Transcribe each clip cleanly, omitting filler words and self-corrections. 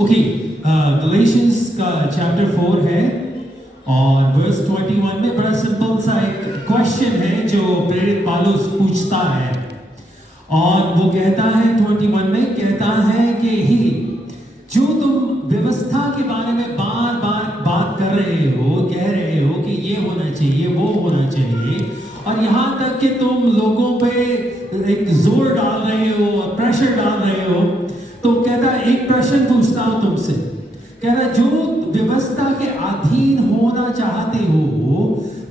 Okay, Galatians का चैप्टर 4 है और वर्स 21 में बड़ा सिंपल सा एक क्वेश्चन है जो प्रेरित पौलुस पूछता है और वो कहता है 21 में कहता है कि ही जो तुम व्यवस्था के बारे में बार बार बात कर रहे हो, कह रहे हो कि ये होना चाहिए, वो होना चाहिए, और यहाँ तक कि तुम लोगों पे एक जोर डाल रहे हो और प्रेशर डाल रहे हो, तो कहता है एक प्रश्न पूछता हूं तुमसे। कह रहा जो व्यवस्था के अधीन होना चाहते हो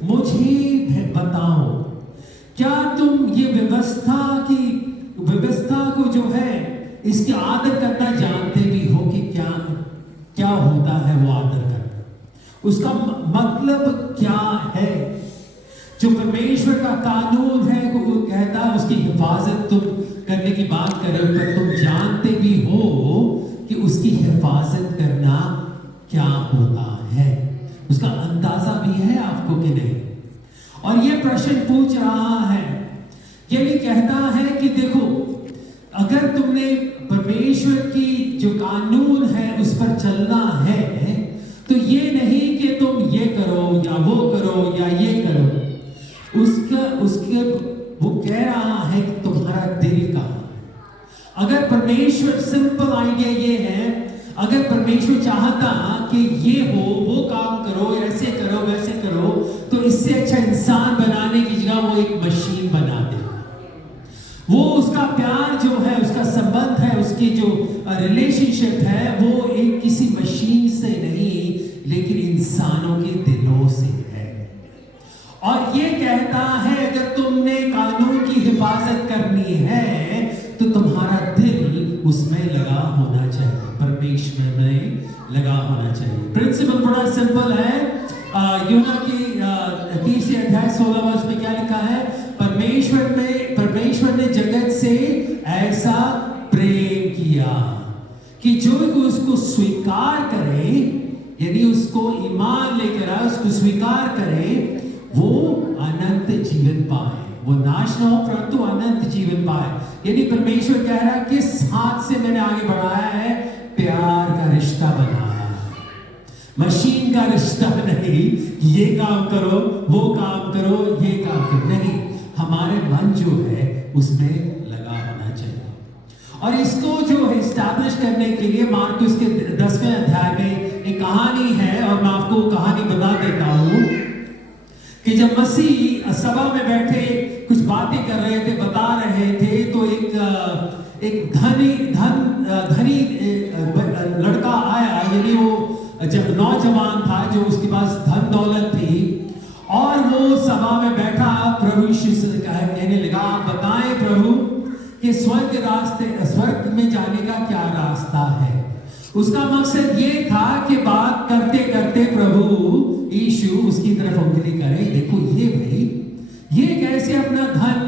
मुझे बताओ, क्या तुम ये व्यवस्था को जो है इसकी आदर करना जानते भी हो कि क्या क्या होता है वो आदर करना, उसका मतलब क्या है। जो परमेश्वर का कानून है वो कहता है उसकी हिफाजत तुम करने की बात करो, पर तुम जानते भी हो कि उसकी हिफाजत करना क्या होता है, उसका अंदाजा भी है आपको कि नहीं। और ये प्रश्न पूछ रहा है, ये भी कहता है कि देखो अगर तुमने परमेश्वर की जो कानून है उस पर चलना है तो ये नहीं कि तुम ये करो या वो करो या ये करो, उसके वो कह रहा है कि तुम्हारा दिल का। अगर परमेश्वर, सिंपल आइडिया ये है, अगर परमेश्वर चाहता कि ये हो, वो काम करो, ऐसे करो, वैसे करो, तो इससे अच्छा इंसान बनाने की जगह वो एक मशीन बना दे। वो उसका प्यार जो है, उसका संबंध है, उसकी जो रिलेशनशिप है वो एक किसी मशीन से नहीं लेकिन इंसानों के दिलों से है। और ये कहता है अगर तुमने कानून की हिफाजत करनी है तो तुम्हारा दिल उसमें लगा होना चाहिए, परमेश्वर में लगा होना चाहिए। प्रिंसिपल बड़ा सिंपल है। यूना की 30 अध्याय 16 वर्ष में क्या लिखा है, परमेश्वर ने जगत से ऐसा प्रेम किया कि जो उसको स्वीकार करे, यदि उसको ईमान लेकर आए, उसको स्वीकार करे, वो अनंत जीवन पाए, वो नाश न हो परंतु अनंत जीवन पाए। यदि परमेश्वर कह रहा है किस हाथ से मैंने आगे बढ़ाया है, प्यार का रिश्ता बनाया, मशीन का रिश्ता नहीं, ये काम करो, वो काम करो, ये काम करो, नहीं, हमारे मन जो है उसमें लगा होना चाहिए। और इसको जो है एस्टैब्लिश करने के लिए मार्कुस के 10वें अध्याय में एक कहानी है और मैं आपको कहानी बता देता हूं कि जब मसीह सभा में बैठे कुछ बातें कर रहे थे, बता रहे थे, तो एक धनी लड़का आया, यानी वो जब नौजवान था जो उसके पास धन दौलत थी, और वो सभा में बैठा प्रभु यीशु से कहने लगा, आप बताएं प्रभु कि स्वर्ग में जाने का क्या रास्ता है। उसका मकसद ये था कि बात करते करते प्रभु यीशु उसकी तरफ उंगली करे, देखो ये भाई ये कैसे अपना धन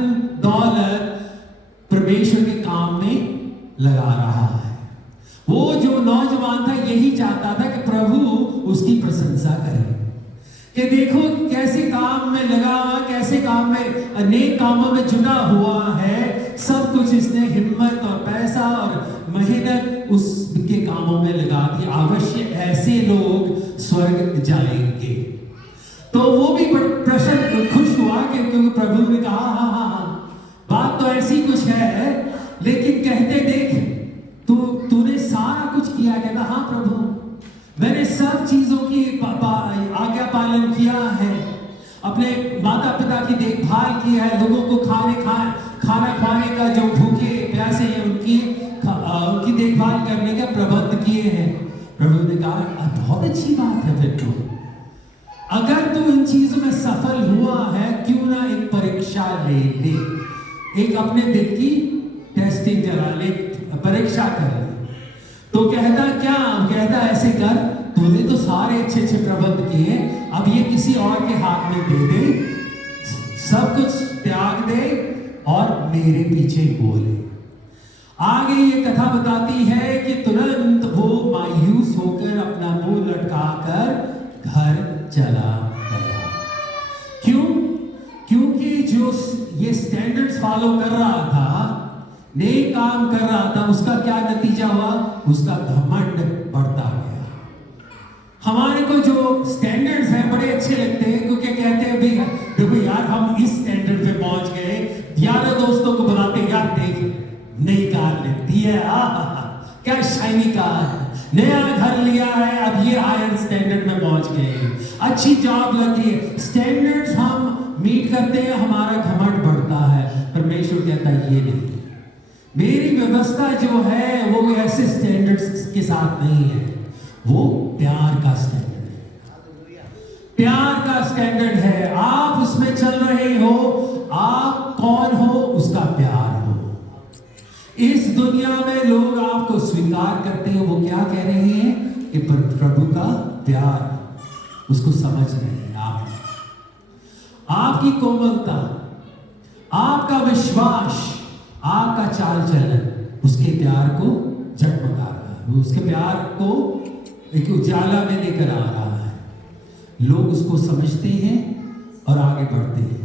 दौलत परमेश्वर के काम में लगा रहा है। वो जो नौजवान था यही चाहता था कि प्रभु उसकी प्रशंसा करे कि देखो कैसे काम में लगा, कैसे काम में, अनेक कामों में जुटा हुआ है, सब कुछ इसने हिम्मत और पैसा और मेहनत उसके कामों में लगा दी, अवश्य ऐसे लोग स्वर्ग जाएंगे। तो वो भी प्रसन्न खुश हुआ क्योंकि प्रभु ने कहा हाँ हाँ हाँ बात तो ऐसी कुछ है, लेकिन कहते देख तूने सारा कुछ किया। कहता हाँ प्रभु मैंने सब चीजों की आज्ञा पालन किया है, अपने माता पिता की देखभाल की है, लोगों को खाना खाने का, जो भूखे प्यासे हैं उनकी देखभाल करने का प्रबंध किए हैं। प्रभु ने कहा बहुत अच्छी बात है, फिर तो अगर तू इन चीजों में सफल हुआ है क्यों ना एक परीक्षा ले, एक अपने दिल की टेस्टिंग करा ले, परीक्षा कर ले। तो कहता क्या, कहता ऐसे कर, तूने तो सारे अच्छे अच्छे प्रबंध किए, अब ये किसी और के हाथ में दे दे, सब कुछ त्याग दे और मेरे पीछे बोले। आगे ये कथा बताती है कि तुरंत वो मायूस होकर अपना मुंह लटकाकर घर चला गया। क्यों? क्योंकि जो ये स्टैंडर्ड्स फॉलो कर रहा था, नेक काम कर रहा था, उसका क्या नतीजा हुआ, उसका घमंड क्या शाइनी कार, नया घर लिया है, अब ये हायर स्टैंडर्ड में पहुंच गए, अच्छी जॉब लगी है, स्टैंडर्ड्स हम मीट करते हैं, हमारा घमंड बढ़ता है। परमेश्वर कहता है ये नहीं, मेरी व्यवस्था जो है वो ऐसे स्टैंडर्ड्स के साथ नहीं है, वो प्यार का स्टैंडर्ड है, प्यार का स्टैंडर्ड है। आप उसमें चल रहे हो, आप कौन हो, उसका प्यार हो। इस दुनिया में लोग आपको स्वीकार करते हैं, वो क्या कह रहे हैं कि प्रभु का प्यार, उसको समझ रहे हैं। आपकी कोमलता, आपका विश्वास, आपका चाल चलन उसके प्यार को जगमगा रहा है, उसके प्यार को एक उजाला में लेकर आ रहा है। लोग उसको समझते हैं और आगे बढ़ते हैं,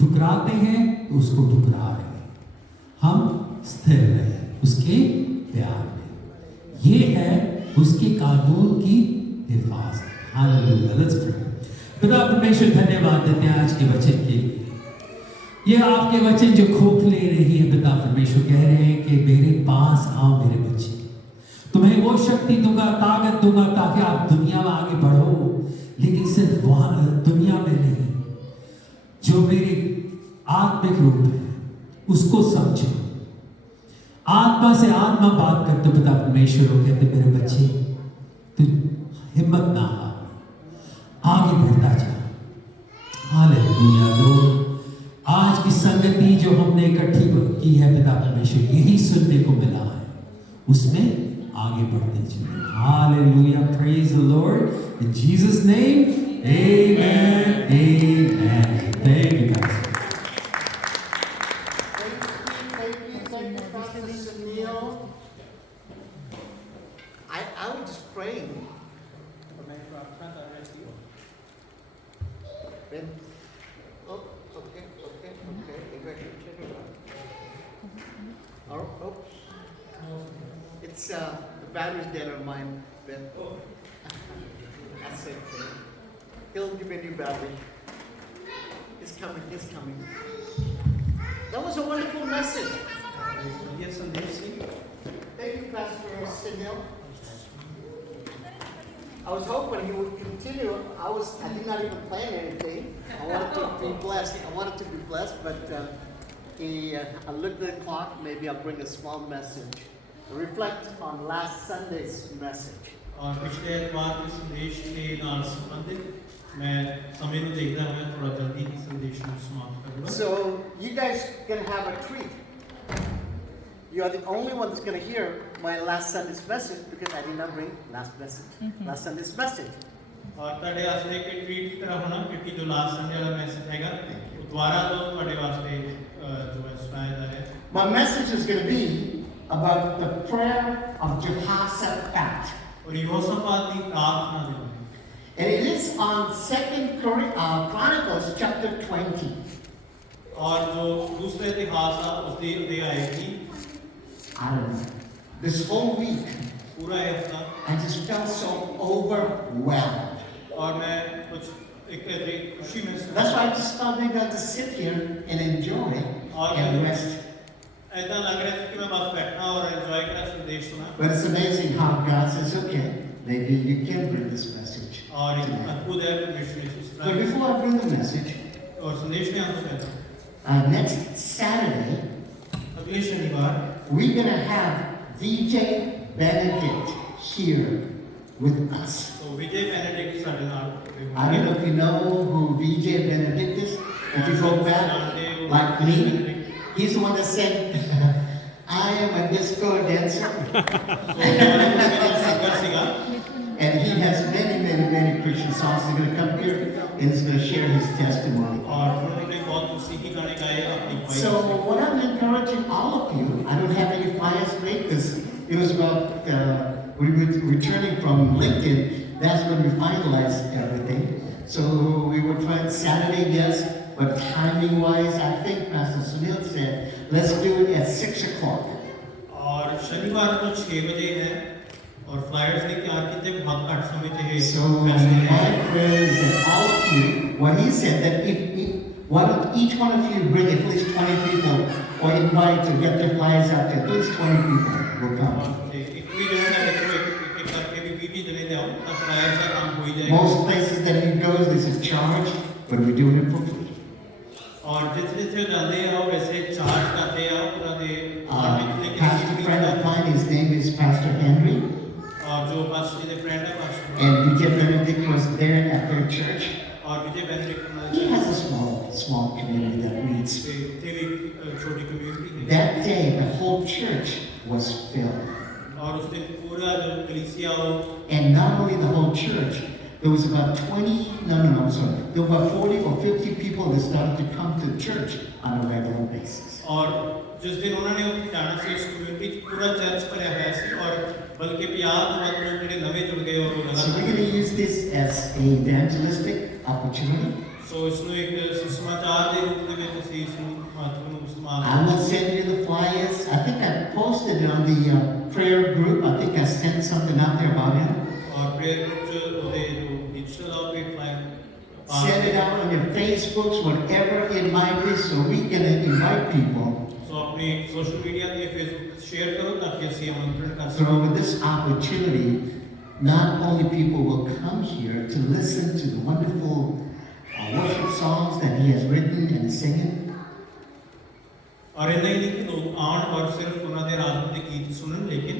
ठुकराते हैं तो उसको ठुकरा रहे हैं। हम स्थिर रहे उसके प्यार में, ये है उसके कानून की हिफाजत। Hallelujah, let's pray. पिता परमेश्वर धन्यवाद देते हैं आज के वचन के लिए। ये आपके वचन जो खोखले रही है पिता परमेश्वर, कह रहे हैं कि मेरे पास आओ मेरे बच्चे, तुम्हें वो शक्ति दूंगा, ताकत दूंगा ताकि आप दुनिया में आगे बढ़ो, लेकिन सिर्फ वहां दुनिया में नहीं, जो मेरे आत्मिक रूप है उसको समझो। आत्मा से आत्मा बात करते पिता परमेश्वर, वो कहते मेरे बच्चे तू हिम्मत ना हार, आगे बढ़ता जा। हालेलुया। लोग आज की संगति जो हमने इकट्ठी की है पिता परमेश्वर, यही सुनने को मिला है, उसमें आगे बढ़ते चले। Hallelujah, praise the Lord in Jesus name, amen, amen. Thank you guys. I was just praying. When, oh, okay. If I can check it out. Oh. It's the battery's dead on mine, Ben. That's it. He'll give me a new battery. It's coming. That was a wonderful message. Yes, and Thank you, Pastor Sunil. I was hoping he would continue. I did not even plan anything. I wanted to be blessed. But I looked at the clock. Maybe I'll bring a small message. Reflect on last Sunday's message. और पिछले एतवार के संदेश के नाल संबंधित मैं समय को देखता हुआ थोड़ा जल्दी ही संदेश को समाप्त करूँगा। So you guys gonna have a treat. You are the only one that's going to hear my last Sunday's message because I did not bring last Sunday's message. और तड़े आस्ते के ट्वीट की तरह होना क्योंकि जो लास्ट संडे वाला मैसेज हैगा दोबारा तो तड़े वास्ते जो है सुनाया जा रहा है। My message is going to be about the prayer of Jehoshaphat. और यहोशापात की प्रार्थना जो है। And it is on 2 Chronicles chapter 20. और जो दूसरे इतिहास है उसके अध्याय की I don't know. This whole week, पूरा हफ्ता I just felt so overwhelmed. और मैं कुछ एक खुशी महसूस That's why I just thought maybe I'll just sit here and enjoy and rest. ऐसा लग रहा है कि मैं बस बैठना और एंजॉय करना संदेश सुना। But it's amazing how God says, okay, maybe you can bring this message. और अद्भुत है परमेश्वर ने इस But तरह before I bring the message, और संदेश में आपको कहता हूँ next Saturday, अगले शनिवार we're going to have VJ Benedict here with us. तो विजय बेनेडिक्ट साढ़े नाल I don't know if you know who VJ Benedict is. If you go back, like me, he's the one that said, I am a disco dancer. And he has many Christian songs. He's going to come here and he's going to share his testimony. So what I'm encouraging all of you, I don't have any flyers made because it was about we were returning from LinkedIn. That's when we finalized everything. So we were trying Saturday, yes, but timing wise, I think Pastor Sunil said, let's do it at 6 o'clock. और शनिवार को 6 बजे है और फ्लायर्स लेके आके थे बहुत घट समय चाहिए। So my prayer is that all of you, when he said that if why don't each one of you bring at least 20 people or invite to get their flyers out there, at least 20 people will come. ਤੇ ਇੱਕ ਵੀ ਜਿਹੜਾ ਨਾ ਦੇਖੋ ਇੱਕ ਕਰਕੇ ਵੀ 20 ਜਣੇ ਲਿਆਓ ਤਾਂ ਸ਼ਾਇਦ ਦਾ ਕੰਮ ਹੋ ਹੀ ਜਾਏਗਾ। Most places that he goes, there's a charge, but we're doing it for free. ਔਰ ਜਿੱਥੇ ਜਾਂਦੇ ਆ ਉਹ ਵੈਸੇ ਚਾਰਜ ਕਰਦੇ ਆ ਉਹਨਾਂ ਦੇ Pastor friend of mine, his name is Pastor Henry, ਔਰ ਜੋ ਪਾਸਟਰ ਜੀ ਦੇ ਫਰੈਂਡ ਹੈ pastor and Vijay Benedict was there at their church. ਔਰ ਵਿਜੇ ਬੈਨਰਿਕ ਉਹਨਾਂ He ਦੇ has a small community that meets. ਤੇ ਉੱਥੇ ਵੀ ਇੱਕ ਛੋਟੀ ਕਮਿਊਨਿਟੀ ਹੈ That day, the whole church was filled. ਔਰ ਉਸ ਦਿਨ ਪੂਰਾ ਜੋ ਕਲੀਸਿਆ ਉਹ And not only the whole church, there was about 20, I'm sorry. There were about 40 or 50 people that started to come to church on a regular basis. ਔਰ ਜਿਸ ਦਿਨ ਉਹਨਾਂ ਨੇ ਉਹ ਜਾਣਾ ਸੀ ਉਸ ਕਮਿਊਨਿਟੀ 'ਚ ਪੂਰਾ ਚਰਚ ਭਰਿਆ ਹੋਇਆ ਸੀ ਔਰ ਬਲਕਿ 50 ਤੋਂ ਵੱਧ ਲੋਕ ਜਿਹੜੇ ਨਵੇਂ ਜੁੜ ਗਏ ਔਰ ਉਹ So we're going to use this as an evangelistic opportunity. ਸੋ ਇਸ ਨੂੰ ਇੱਕ ਸੁਸਮਾਚਾਰ ਦੇ ਰੂਪ ਦੇ ਵਿੱਚ ਅਸੀਂ ਇਸ ਨੂੰ ਮਹੱਤਵ ਨੂੰ ਇਸਤੇਮਾਲ I will send you the flyers. I think I posted it on the prayer group. I think I sent something out there about him. ਔਰ ਪ੍ਰੇਅਰ ਗਰੁੱਪ 'ਚ ਉਹਦੇ ਜੋ digital outreach plan Send it out on your Facebooks, whatever it might be, so we can invite people. ਸੋ ਆਪਣੇ social media ਤੇ Facebook share ਕਰੋ ਤਾਂ ਕਿ ਅਸੀਂ ਆਮੰਤਰਣ ਕਰ So ਸਕੀਏ with this opportunity, not only people will come here to listen to the wonderful worship songs that he has written and singing, ਔਰ ਇਹ ਨਹੀਂ ਕਿ ਲੋਕ ਆਉਣ ਔਰ ਸਿਰਫ ਉਹਨਾਂ ਦੇ ਰਾਤ ਦੇ ਗੀਤ ਸੁਣਨ ਲੇਕਿਨ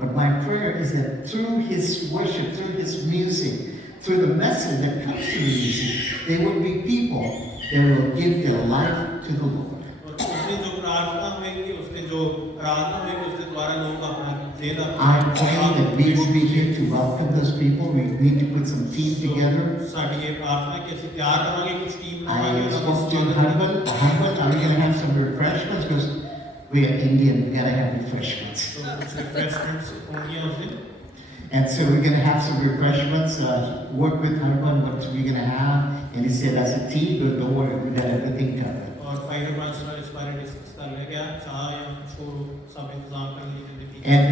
but my prayer is that through his worship, through his music, through the message that comes through the music, there will be people that will give their life to the Lord. और उससे जो प्रार्थना होगी उससे जो आराधना होगी उसके द्वारा लोग अपना देना I pray that we will be here to welcome those people. We need to put some team together. Sari ये प्रार्थना कि ਅਸੀਂ ਤਿਆਰ ਕਰਾਂਗੇ ਕੁਝ ਟੀਮ I ਬਣਾਵਾਂਗੇ spoke to husband. Husband, are we going to have some refreshments? Because we are Indian, we got to have refreshments. तो कुछ रिफ्रेशमेंट्स होंगी उस दिन And so we're going to have some refreshments. Work with husband, what we're going to have. And he said, as a team, don't worry, we got everything covered. और final branch में इस बारे में डिस्कस कर लिया गया चाह या कुछ और सब इंतजाम कर लिए जिंदगी And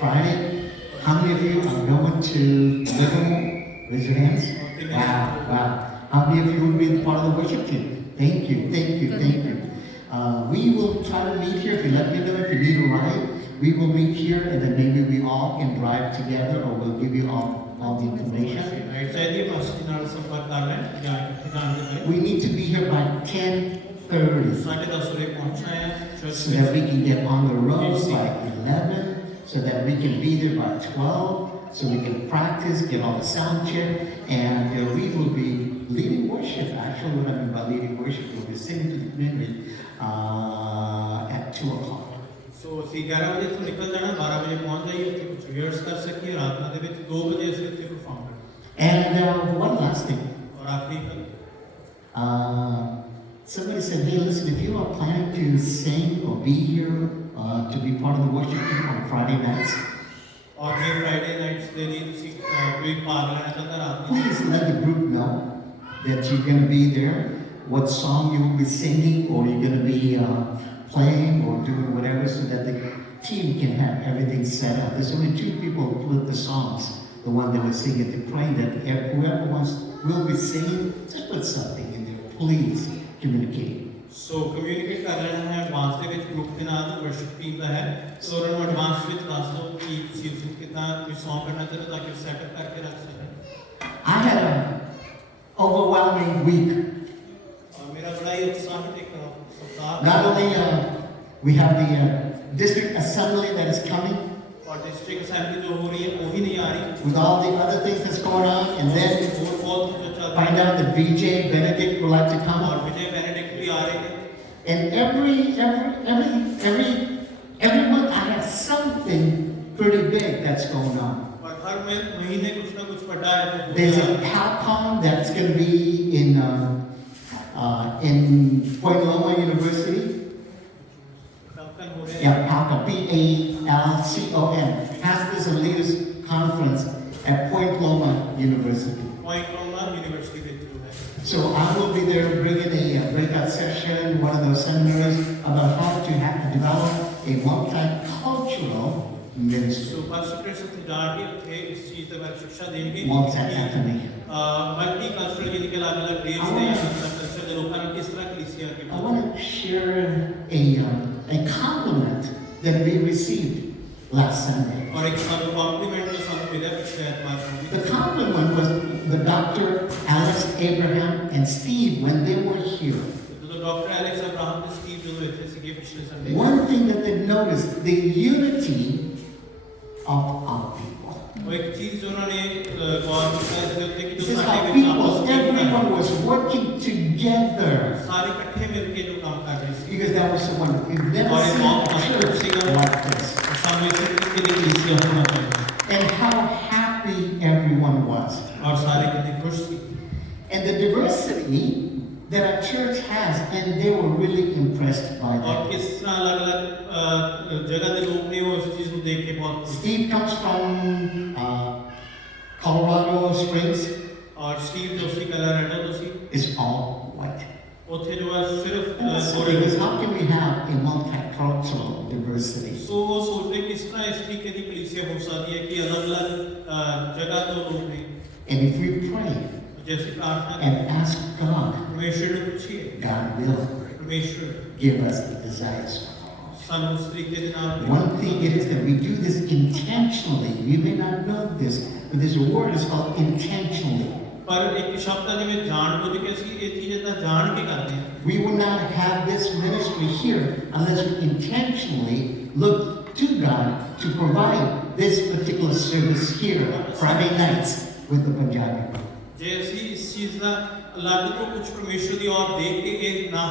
Friday, how many of you are going to Livermore? Raise your hands. Wow, wow. How many of you will be part of the worship team? Thank you, thank you, thank you. We will try to meet here. If you let me know if you need a ride, we will meet here and then maybe we all can drive together or we'll give you all the information. Right चाहिए बस के नाल संपर्क कर लें जान के We need to be here by 10:30 साढ़े 10 बजे पहुंचना है church so that we can get on the road by 11, so that we can be there by 12, so we can practice, get all the sound check, and we will be leading worship. Actually, what I mean by leading worship, we'll be singing to the community at 2 o'clock. सो ਅਸੀਂ 11 ਵਜੇ ਤੋਂ ਨਿਕਲ ਜਾਣਾ 12 ਵਜੇ ਪਹੁੰਚ ਜਾਈਏ ਉੱਥੇ ਕੁਝ ਰਿਹਰਸ ਕਰ ਸਕੀਏ ਰਾਤ ਦੇ ਵਿੱਚ 2 ਵਜੇ ਅਸੀਂ ਉੱਥੇ ਪਰਫਾਰਮ ਕਰਾਂਗੇ And one last thing. ਔਰ ਆਖਰੀ ਗੱਲ Somebody said, hey, listen, if you are planning to sing or be here to be part of the worship team on Friday nights, और ये फ्राइडे नाइट्स के लिए ਤੁਸੀਂ कोई भाग लेना चाहता रात में please let the group know that you're going to be there, what song you will be singing, or you're going to be playing or doing whatever, so that the team can have everything set up. There's only 2 people who put the songs, the one that was singing, to pray that whoever will be singing, just put something in there. Please communicate. ਸੋ ਕਮਿਊਨੀਕੇਟ ਕਰ ਲੈਣਾ ਹੈ ਐਡਵਾਂਸ ਦੇ ਵਿੱਚ ਗਰੁੱਪ ਦੇ ਨਾਲ worship team ਦਾ ਹੈ ਸੋ ਉਹਨਾਂ ਨੂੰ ਐਡਵਾਂਸ ਵਿੱਚ ਦੱਸ ਦਿਓ ਕਿ ਤੁਸੀਂ ਉਸ ਨੂੰ ਕਿੱਦਾਂ ਕੋਈ ਸੌਂਗ ਕਰਨਾ ਚਾਹੁੰਦੇ ਹੋ ਤਾਂ ਕਿ ਸੈਟਅਪ ਕਰਕੇ ਰੱਖ ਸਕਣ I had an overwhelming week. और मेरा बड़ा ही उत्साहित एक सप्ताह Not only we have the district assembly that is coming और डिस्ट्रिक्ट असेंबली जो हो रही है वो ही नहीं आ रही with all the other things that's going on, and then और बहुत कुछ अच्छा find out that VJ Benedict would like to come. और विजय बेनेडिक्ट भी आ रहे हैं And every month I have something pretty big that's going on. और हर महीने कुछ ना कुछ बड़ा है There's a PalCon that's going to be in Point Loma University. Function हो रहे हैं Yeah, PALCON, PALCON, Pastors and Leaders Conference at Point Loma University. Point लोमा यूनिवर्सिटी में जो है So I will be there bringing a breakout session, one of those seminars about how to develop a multicultural ministry. सो पार्टिसिपेट से जाके थे इस चीज के बारे में शिक्षा देंगे Multi-ethnic. मल्टी कल्चरल यानी कि अलग अलग देश के अलग कल्चर के लोगों ने किस तरह कलीसिया के I want to share a compliment that we received last Sunday. और एक सानू कॉम्प्लीमेंट जो सानू मिला पिछले एतवार को The compliment was the Dr. Alex Abraham and Steve when they were here. तो डॉक्टर एलेक्स अब्राहम ने स्टीव जो हुए थे सीगे पिछले Sunday One thing that they noticed, the unity of our people. वो एक चीज जो उन्होंने गौर किया है कि This जो is सारे how में people, आपस में everyone was working together. सारे इकट्ठे मिलके जो काम कर रहे थे Because that was someone you've never और seen बहुत a church like this. सामने से कितने दिन इसी होना चाहिए And how happy everyone was. और सारे कितने खुश थे And the diversity that our church has, and they were really impressed by और that. किस तरह अलग-अलग जगह के लोग ने वो इस चीज को देख के बहुत खुश Steve comes from Colorado Springs. और स्टीव जो सी कलोराडो जो सी It's all white. उथे जो है सिर्फ And so Gore because how can we have a multicultural diversity? सो वो सोच रहे किस तरह इस तरीके की कलीसिया हो सकती है कि अलग-अलग जगह के लोग ने And if we pray जैसे प्रार्थना and ask God, परमेश्वर ने पूछिए God will परमेश्वर give us the desires of our heart. सानू उस तरीके के नाम One thing it is that we do this intentionally. You may not know this, but this word is called intentionally. पर एक शब्द है जिਵੇਂ ਜਾਣਬੁੱਝ ਕੇ ਅਸੀਂ ਇਹ ਚੀਜ਼ ਇਦਾਂ ਜਾਣ ਕੇ ਕਰਦੇ ਹਾਂ We would not have this ministry here unless we intentionally look to God to provide this particular service here Friday nights with the Punjabi. ਜੇ ਅਸੀਂ ਇਸ ਚੀਜ਼ ਦਾ ਅਲੱਗ ਤੋਂ ਕੁਝ ਪਰਮੇਸ਼ਰ ਦੀ ਔਰ ਦੇਖ ਕੇ ਇਹ ਨਾ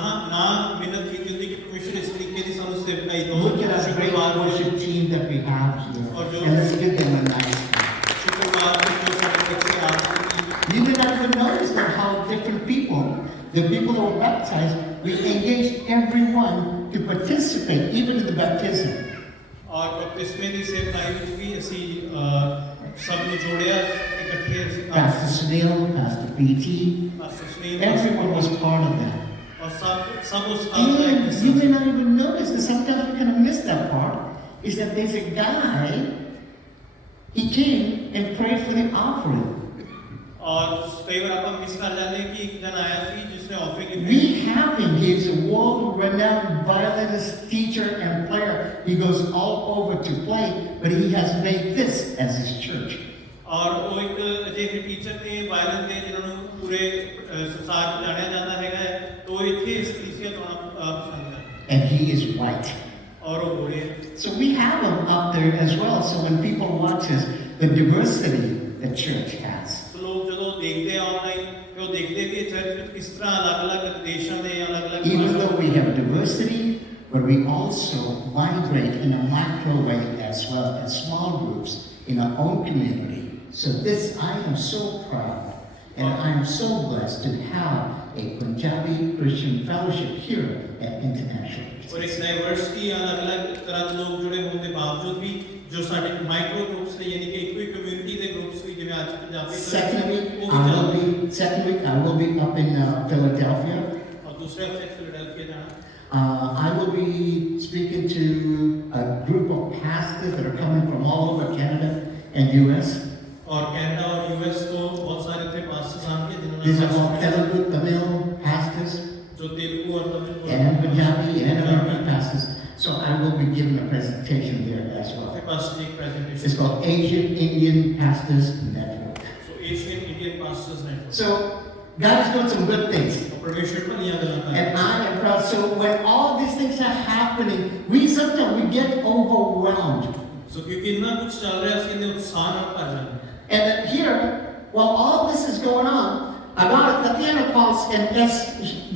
ਮਿਹਨਤ ਕੀਤੀ ਹੁੰਦੀ ਕਿ ਪਰਮੇਸ਼ਰ ਇਸ ਤਰੀਕੇ ਦੀ ਸਾਨੂੰ ਸੇਵਕਾਈ ਦੋ Look at our great worship team that we have here, and let's give them a nice hand. ਸ਼ੁਕਰਵਾਰ ਨੂੰ ਜੋ ਸਾਡੇ ਬੱਚੇ ਆ ਚੁੱਕੇ You may not even notice that how different people, the people who were baptized, we engaged everyone to participate, even in the baptism. और बपतिस्मे ਦੀ ਸੇਵਕਾਈ ਵਿੱਚ ਵੀ ਅਸੀਂ ਸਭ ਨੂੰ ਜੋੜਿਆ ਇਕੱਠੇ ਅਸੀਂ ਕੰਮ Pastor Sunil, Pastor BT, pastor Sunil everyone was part of that. और सब उस काम का एक And हिस्सा you may not even notice that sometimes we kind of miss that part, is that there's a guy, he came and prayed for the offering. और कई बार आप मिस कर जाते हैं कि एक जन आया थी जिसने offering We have him, he's a world-renowned violinist, teacher, and player. He goes all over to play, but he has made this as his church. और वो एक अजय टीचर ने वायलिन ने जिन्होंने पूरे संसार में जाना जाता है तो इतने इस कलीसिया को आप पसंद है And he is white. और वो गोरे So we have him up there as well, so when people watch us, the diversity the church has. तो लोग जो देखते हैं ऑनलाइन वो देखते हैं कि चर्च में किस तरह अलग-अलग देशों में अलग-अलग Even though we have diversity, but we also migrate in a micro way as well as small groups in our own community. So this, I am so proud and I am so blessed to have a Punjabi Christian fellowship here at International. और एक डाइवर्सिटी अलग-अलग तरह के लोग जुड़े होने के बावजूद भी जो सारे माइक्रो ग्रुप्स ने यानी कि एक ही कम्युनिटी के ग्रुप्स भी जिन्हें आज Punjabi Second week I will be up in Philadelphia. और दूसरे हफ्ते फिलाडेल्फिया जाना I will be speaking to a group of pastors that are coming from all over Canada and US. और कनाडा और यूएस को बहुत सारे थे पास्टर्स आएंगे These are all जिन्होंने Telugu, Tamil pastors, जो तेलुगु और Tamil and Punjabi and Arabic pastors. So I will be giving a presentation there as well. के पास एक It's presentation called Asian Indian Pastors Network. So Asian Indian pastors network So God is doing some good things. और परमेश्वर पर यहाँ गलत है And I am proud. So when all these things are happening, sometimes we get overwhelmed. सो क्योंकि इतना कुछ चल रहा है इसके लिए उत्साह न कर रहे And here, while all this is going on, about Tatiana calls, and as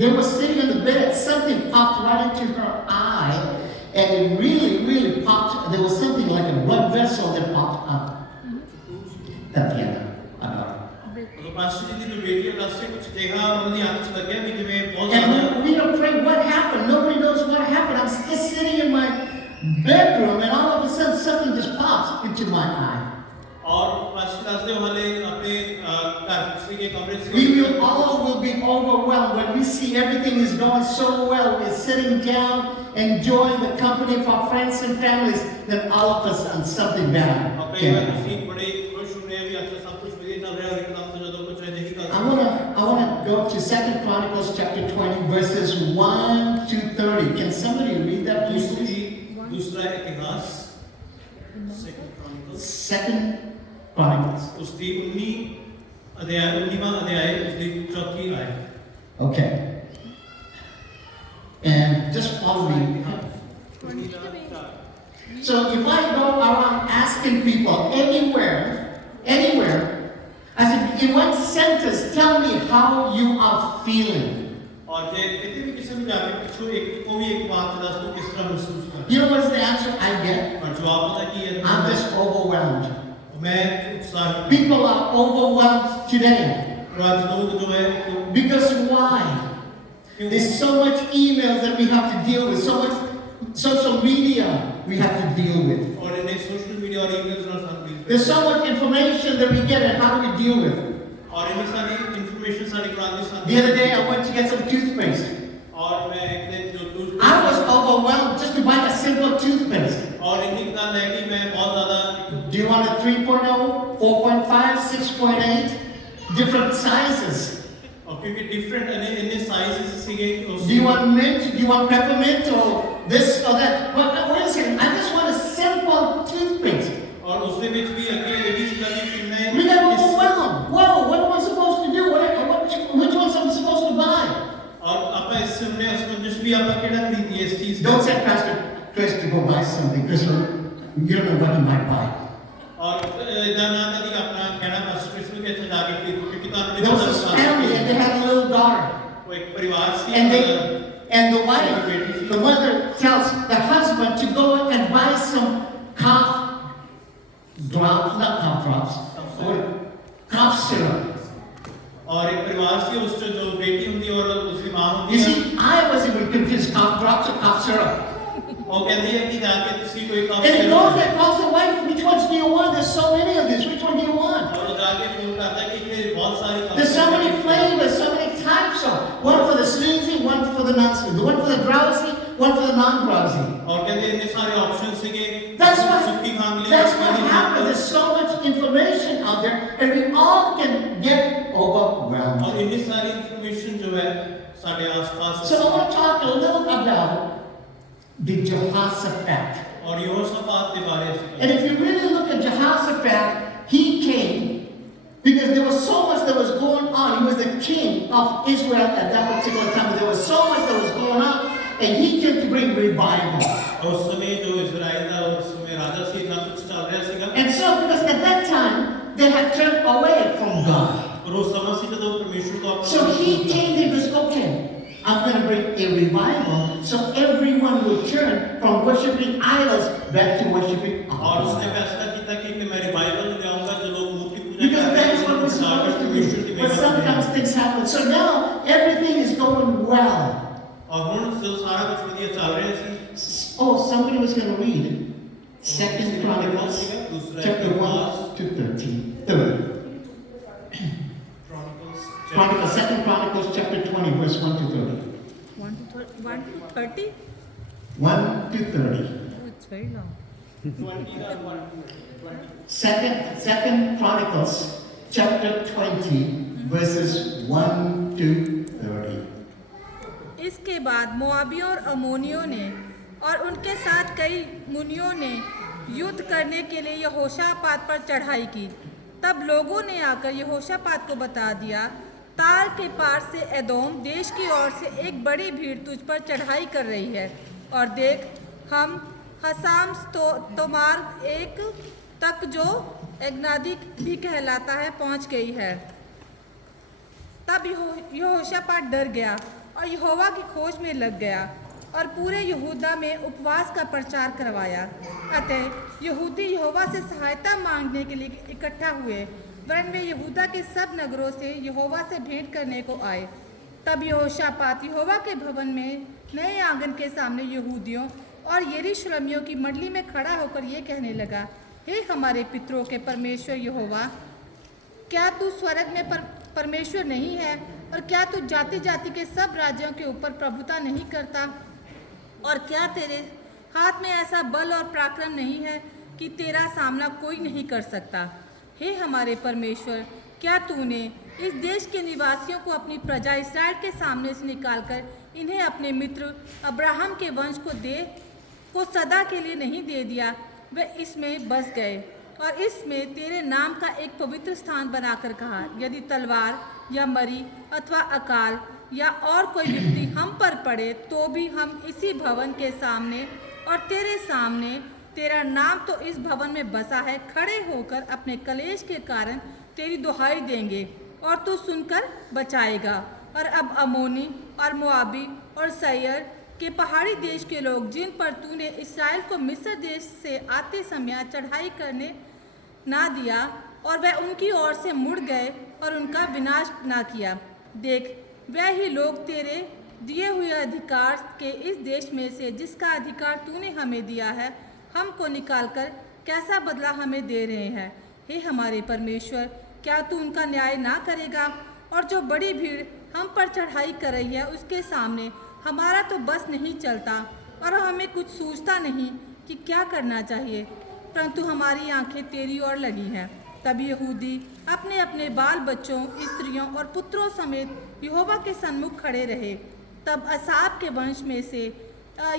they were sitting in the bed, something popped right into her eye, and it really popped. There was something like a blood vessel that popped up. Tatiana. तो पास्टर जी की जो बेटी है उससे कुछ देखा और उन्हें आंख से लगे भी जिन्हें बहुत And ज़्यादा we don't pray what happened. Nobody knows what happened. I'm just sitting in my bedroom, and all of a sudden something just pops into my eye. और पास्टर दासदेव वाले अपने घर श्री के कमरे से We will be overwhelmed when we see everything is going so well. We're sitting down, enjoying the company of our friends and families. Then all of a sudden something bad. और कई बार किसी बड़े खुश होने भी अच्छा सब कुछ बढ़िया चल रहा है और एकदम से जो कुछ नहीं I करता wanna go to 2 Chronicles chapter 20 verses 1 to 30. Can somebody read that please? दूसरा इतिहास Second Chronicles. उसकी 19वां अध्याय उसकी चौथी आयत. Okay. And just follow me. So if I go around asking people anywhere, I said, in one sentence, tell me how you are feeling. और जे किसी भी किस्म की जाके पूछो एक को भी एक बात दस दो किस तरह महसूस कर. You know what's the answer I get? और जवाब पता की है. I'm just overwhelmed. मैं उत्साहित. People are overwhelmed today. आज लोग जो है Because why? There's so much emails that we have to deal with, so much social media we have to deal with. और इन्हें सोशल मीडिया और ईमेल्स और साथ में. There's so much information that we get, and how do we deal with it? और इन्हें सारी इंफॉर्मेशन सारी क्रांति साथ. The other day I went to get some toothpaste. और मैं एक दिन जो दूध. I was overwhelmed just to buy a simple toothpaste. और इन्हीं का है कि मैं बहुत ज़्यादा. Do you want a 3.0, 4.5, 6.8, different sizes? और क्योंकि डिफरेंट इन्हें साइजेस सीखे. Do you want mint? Do you want peppermint or this or that? But wait a second, I just want a simple toothpaste. और उसके बीच भी अगले लेडीज का भी film We got overwhelmed. Whoa, what am I supposed to do? Which ones am I supposed to buy? और आप इससे हमने असमंजस भी आप केड़ा खरीदी है इस चीज. Don't say, Pastor, Chris, to go buy something because you don't know what you might buy. और दाना कभी अपना कहना बस क्रिसमस के अच्छा जाके खरीदो क्योंकि There was this family and they had a little daughter. वो एक परिवार से. And the wife, the mother tells the husband to go and buy some cough drops, not cough drops, or cough syrup. और एक परिवार से उस जो बेटी होती है और उसकी माँ होती You है. see, I was even confused, cough drops or cough syrup. और कहती है कि जाके किसी कोई काम. And he goes and calls the wife, which ones do you want? There's so many of this, which one do you want? और वो जाके फोन करता है कि बहुत सारी. There's so many flavors, so many types of. One for the sneezy, one for the non-sneezy, one for the drowsy, one for the non-drowsy. और कहते हैं इतने सारे ऑप्शंस हैं कि. That's what That's happens. There's so much information out there, and we all can get overwhelmed. और इतनी सारी इंफॉर्मेशन जो है साढ़े आसपास. So I want to talk a little about the Jehoshaphat. और यहोशापात के बारे में. And if you really look at Jehoshaphat, he came because there was so much that was going on. He was the king of Israel at that particular time. There was so much that was going on, and he came to bring revival. और उस समय जो इज़राइल था और उस समय राजा से इतना कुछ चल रहा सीगा. And so, because at that time they had turned away from God. और उस समय से तो परमेश्वर को. So he came. He was okay. I'm going to bring a revival, so everyone will turn from worshiping idols back to worshiping और God. उसने फैसला किया कि मैं रिवाइवल ले आऊंगा जो लोग मूर्ति पूजा Because that is what we're supposed to do. But sometimes things happen. So now everything is going well. और हुन सारा कुछ बढ़िया चल रहा है. Oh, somebody was going to read Second Chronicles chapter 1 to 13. Chronicles, Second Chronicles chapter 20, verse 1 to 30. 1 to 30? 1 to 30. Oh, it's very long. Second Chronicles chapter 20, verses 1 to 30. इसके बाद मोआबियों और अमोनियों ने और उनके साथ कई मुनियों ने युद्ध करने के लिए यहोशापात पर चढ़ाई की. तब लोगों ने आकर यहोशापात को बता दिया, ताल के पार से एदोम देश की ओर से एक बड़ी भीड़ तुझ पर चढ़ाई कर रही है, और देख हम हसाम तोमार एक तक जो एग्नादी भी कहलाता है पहुंच गई है. तब यहोशापात डर गया और यहोवा की खोज में लग गया और पूरे यहूदा में उपवास का प्रचार करवाया. अतः यहूदी यहोवा से सहायता मांगने के लिए इकट्ठा हुए, वरन वे यहूदा के सब नगरों से यहोवा से भेंट करने को आए. तब यहोशापात यहोवा के भवन में नए आंगन के सामने यहूदियों और यरूशलेमियों की मंडली में खड़ा होकर ये कहने लगा, हे हमारे पितरों के परमेश्वर यहोवा, क्या तू स्वर्ग में परमेश्वर नहीं है? और क्या तू जाति जाति के सब राज्यों के ऊपर प्रभुता नहीं करता? और क्या तेरे हाथ में ऐसा बल और पराक्रम नहीं है कि तेरा सामना कोई नहीं कर सकता? हे हमारे परमेश्वर, क्या तूने इस देश के निवासियों को अपनी प्रजा इस्राएल के सामने से निकालकर इन्हें अपने मित्र अब्राहम के वंश को सदा के लिए नहीं दे दिया? वे इसमें बस गए और इसमें तेरे नाम का एक पवित्र स्थान बनाकर कहा, यदि तलवार या मरी अथवा अकाल या और कोई विपत्ति हम पर पड़े तो भी हम इसी भवन के सामने और तेरे सामने, तेरा नाम तो इस भवन में बसा है, खड़े होकर अपने कलेश के कारण तेरी दुहाई देंगे और तू सुनकर बचाएगा। और अब अमोनी और मोआबी और सैयर के पहाड़ी देश के लोग, जिन पर तूने इस्राएल को मिस्र देश से आते समय चढ़ाई करने ना दिया और वह उनकी ओर से मुड़ गए और उनका विनाश ना किया, देख वह ही लोग तेरे दिए हुए अधिकार के इस देश में से, जिसका अधिकार तूने हमें दिया है, हमको निकालकर कैसा बदला हमें दे रहे हैं। हे हमारे परमेश्वर, क्या तू उनका न्याय ना करेगा? और जो बड़ी भीड़ हम पर चढ़ाई कर रही है उसके सामने हमारा तो बस नहीं चलता और हमें कुछ सूझता नहीं कि क्या करना चाहिए, परंतु हमारी आंखें तेरी ओर लगी हैं। तब यहूदी अपने अपने बाल बच्चों, स्त्रियों और पुत्रों समेत यहोवा के सन्मुख खड़े रहे। तब असाप के वंश में से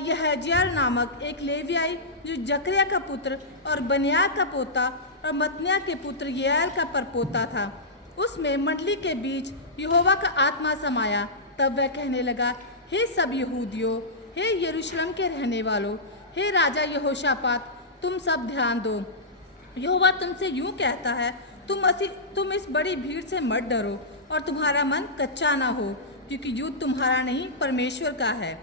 यहजियाल नामक एक लेवियाई, जो जकरिया का पुत्र और बनिया का पोता और मतनिया के पुत्र येल का परपोता था, उसमें मंडली के बीच यहोवा का आत्मा समाया। तब वह कहने लगा, हे सब यहूदियों, हे यरूशलेम के रहने वालों, हे राजा यहोशापात, तुम सब ध्यान दो। यहोवा तुमसे यूं कहता है, तुम इस बड़ी भीड़ से मत डरो और तुम्हारा मन कच्चा ना हो, क्योंकि युद्ध तुम्हारा नहीं परमेश्वर का है।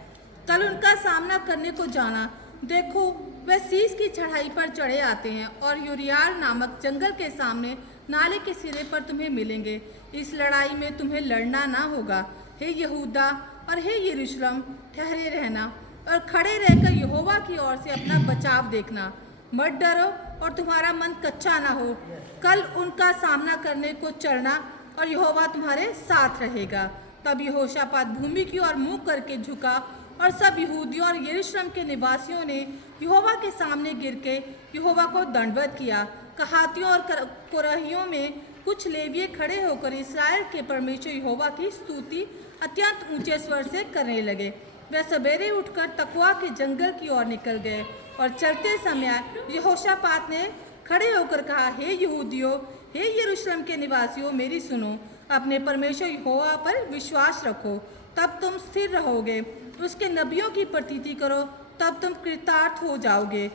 कल उनका सामना करने को जाना, देखो वह सीस की चढ़ाई पर चढ़े आते हैं और यूरियाल नामक जंगल के सामने नाले के सिरे पर तुम्हें मिलेंगे। इस लड़ाई में तुम्हें लड़ना ना होगा। हे यहूदा और हे यरूशलेम, ठहरे रहना और खड़े रहकर यहोवा की ओर से अपना बचाव देखना। मत डरो और तुम्हारा मन कच्चा ना हो। कल उनका सामना करने को चलना और यहोवा तुम्हारे साथ रहेगा। तब यहोशापात भूमि की ओर मुँह करके झुका और सब यहूदियों और यरूशलेम के निवासियों ने यहोवा के सामने गिर के यहोवा को दंडवत किया। कहातियों और कोरहियों में कुछ लेविये खड़े होकर इस्राएल के परमेश्वर यहोवा की स्तुति अत्यंत ऊंचे स्वर से करने लगे। वे सवेरे उठकर तकवा के जंगल की ओर निकल गए और चलते समय यहोशापात ने खड़े होकर कहा, हे यहूदियों, हे यरूशलेम के निवासियों, मेरी सुनो। अपने परमेश्वर यहोवा पर विश्वास रखो, तब तुम स्थिर रहोगे। उसके नबियों की प्रतीति करो, तब तुम कृतार्थ हो जाओगे।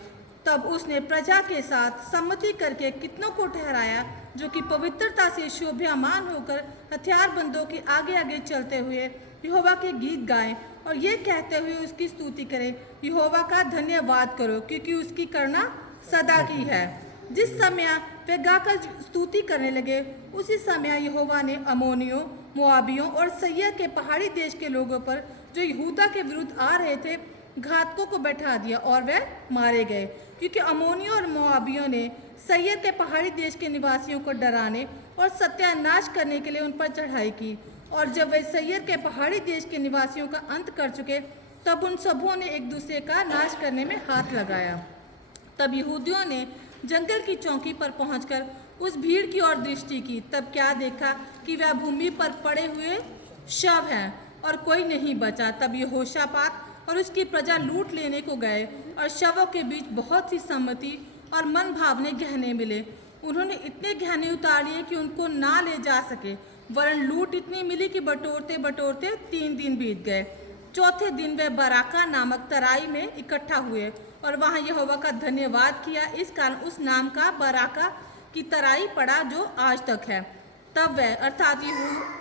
तब उसने प्रजा के साथ सम्मति करके कितनों को ठहराया, जो कि पवित्रता से शोभायमान होकर हथियारबंदों के आगे आगे चलते हुए यहोवा के गीत गाएं और ये कहते हुए उसकी स्तुति करें, यहोवा का धन्यवाद करो, क्योंकि उसकी करुणा सदा की है। जिस समय वे गाकर स्तुति करने लगे, उसी समय यहोवा ने अमोनियों, मोआबियों और सैयर के पहाड़ी देश के लोगों पर, जो यहूदा के विरुद्ध आ रहे थे, घातकों को बैठा दिया और वे मारे गए, क्योंकि अमोनियों और मोआबियों ने सैयर के पहाड़ी देश के निवासियों को डराने और सत्यानाश करने के लिए उन पर चढ़ाई की। और जब वे सैयर के पहाड़ी देश के निवासियों का अंत कर चुके, तब उन सबों ने एक दूसरे का नाश करने में हाथ लगाया। तब यहूदियों ने जंगल की चौकी पर पहुंचकर उस भीड़ की ओर दृष्टि की। तब क्या देखा कि वह भूमि पर पड़े हुए शव हैं और कोई नहीं बचा। तब यहोशापात और उसकी प्रजा लूट लेने को गए और शवों के बीच बहुत सी सम्मति और मन भावने गहने मिले। उन्होंने इतने गहने उतार लिए कि उनको ना ले जा सके, वरन लूट इतनी मिली कि बटोरते बटोरते 3 दिन बीत गए। चौथे दिन वे बराका नामक तराई में इकट्ठा हुए और वहाँ यहोवा का धन्यवाद किया। इस कारण उस नाम का बराका की तराई पड़ा, जो आज तक है। तब वह अर्थात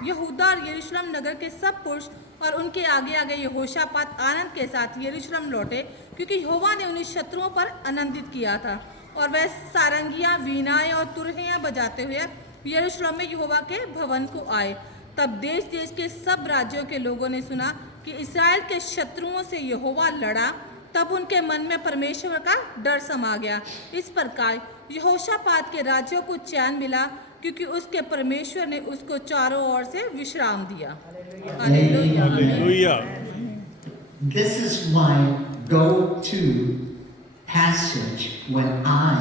यहूदा और यरूशलेम नगर के सब पुरुष और उनके आगे आगे यहोशापात आनंद के साथ यरूशलेम लौटे, क्योंकि यहोवा ने उन्हें शत्रुओं पर आनंदित किया था। और वह सारंगियाँ, वीणाएं और तुरहियाँ बजाते हुए यरूशलेम में यहोवा के भवन को आए। तब देश देश के सब राज्यों के लोगों ने सुना कि इस्राएल के शत्रुओं से यहोवा लड़ा। तब उनके मन में परमेश्वर का डर समा गया। इस प्रकार यहोशापात के राज्यों को चैन मिला, क्योंकि उसके परमेश्वर ने उसको चारों ओर से विश्राम दिया। Hallelujah. Hallelujah. This is my go-to passage when I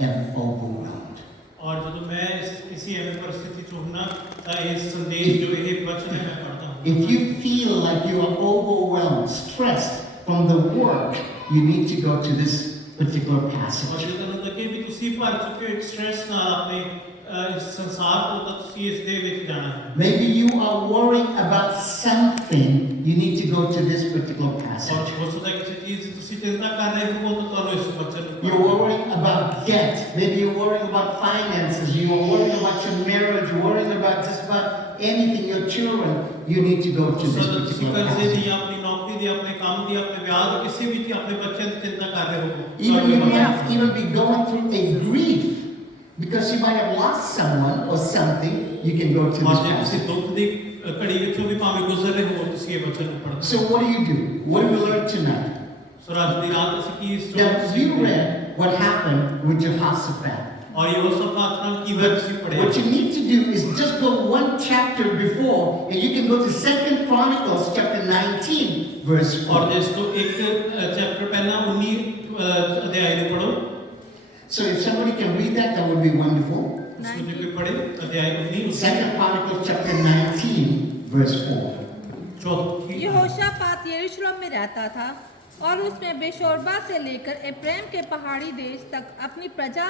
am overwhelmed. और ਜਦੋਂ ਮੈਂ किसी ਐਵੇਂ परिस्थिति ਚ ਹੁੰਨਾ ਤਾਂ ਇਹ ਸੰਦੇਸ਼ ਜੋ ਇਹ ਵਚਨ ਹੈ ਮੈਂ ਪੜ੍ਹਦਾ ਹਾਂ। If you feel like you are overwhelmed, stressed from the work, you need to go to this particular और passage. ਜੇ ਤੁਹਾਨੂੰ ਲੱਗੇ ਵੀ ਤੁਸੀਂ ਭਰ ਚੁੱਕੇ ਹੋ ਸਟ੍ਰੈਸ ਨਾਲ ਆਪਣੇ ਇਸ ਸੰਸਾਰ ਤੋਂ ਤਾਂ ਤੁਸੀਂ ਇਸ ਦੇ ਵਿੱਚ ਜਾਣਾ ਹੈ Maybe you are worrying about something, you need to go to this particular ਔਰ passage. ਹੋ ਸਕਦਾ ਕਿਸੇ ਚੀਜ਼ ਦੀ ਤੁਸੀਂ ਚਿੰਤਾ ਕਰ ਰਹੇ ਹੋ ਤਾਂ ਤੁਹਾਨੂੰ ਇਸ ਵਚਨ ਨੂੰ You're worrying about debt. Maybe you're worrying about finances. You're worrying about your marriage. You're worrying about just about anything, your children. You need to go to this ਤੁਸੀਂ particular ਕਰਜ਼ੇ passage. ਦੀ ਆਪਣੀ ਨੌਕਰੀ ਦੀ ਆਪਣੇ ਕੰਮ ਦੀ ਆਪਣੇ ਵਿਆਹ ਦੀ ਕਿਸੇ ਵੀ ਚੀਜ਼ ਆਪਣੇ ਬੱਚਿਆਂ ਦੀ ਚਿੰਤਾ ਕਰ ਰਹੇ ਹੋ Even you may have even be going through a grief because you might have lost someone or something. You can go to ਔਰ this ਜੇ ਤੁਸੀਂ passage. ਦੁੱਖ ਦੀ ਘੜੀ ਵਿੱਚੋਂ ਵੀ ਭਾਵੇਂ ਗੁਜ਼ਰ ਰਹੇ ਹੋ ਤੁਸੀਂ ਇਹ ਵਚਨ ਨੂੰ ਪੜ੍ਹੋ So what do? What do we learn tonight? ਸੋ ਰਾਤ ਦੀ ਰਾਤ ਅਸੀਂ ਕੀ Now you read what happened with Jehoshaphat. ਔਰ ਯਹੋਸ਼ਾਪਾਤ ਨਾਲ ਕੀ ਹੋਇਆ ਤੁਸੀਂ ਪੜ੍ਹਿਆ What you need to do is just go one chapter before, and you can go to 2 Chronicles chapter 19, verse 4. ਔਰ ਜਿਸ ਤੋਂ ਇੱਕ ਚੈਪਟਰ ਪਹਿਲਾਂ 19 ਅਧਿਆਇ ਨੂੰ ਪੜ੍ਹੋ So if somebody can read that, that would be wonderful. ਉਸ ਨੂੰ ਜੇ ਕੋਈ ਪੜ੍ਹੇ ਅਧਿਆਇ 19 2 Chronicles chapter 19, verse 4. ਚੌਥੀ यहोशापात यरूशलेम में रहता था और उसमें बेशोरबा से लेकर एप्रैम के पहाड़ी देश तक अपनी प्रजा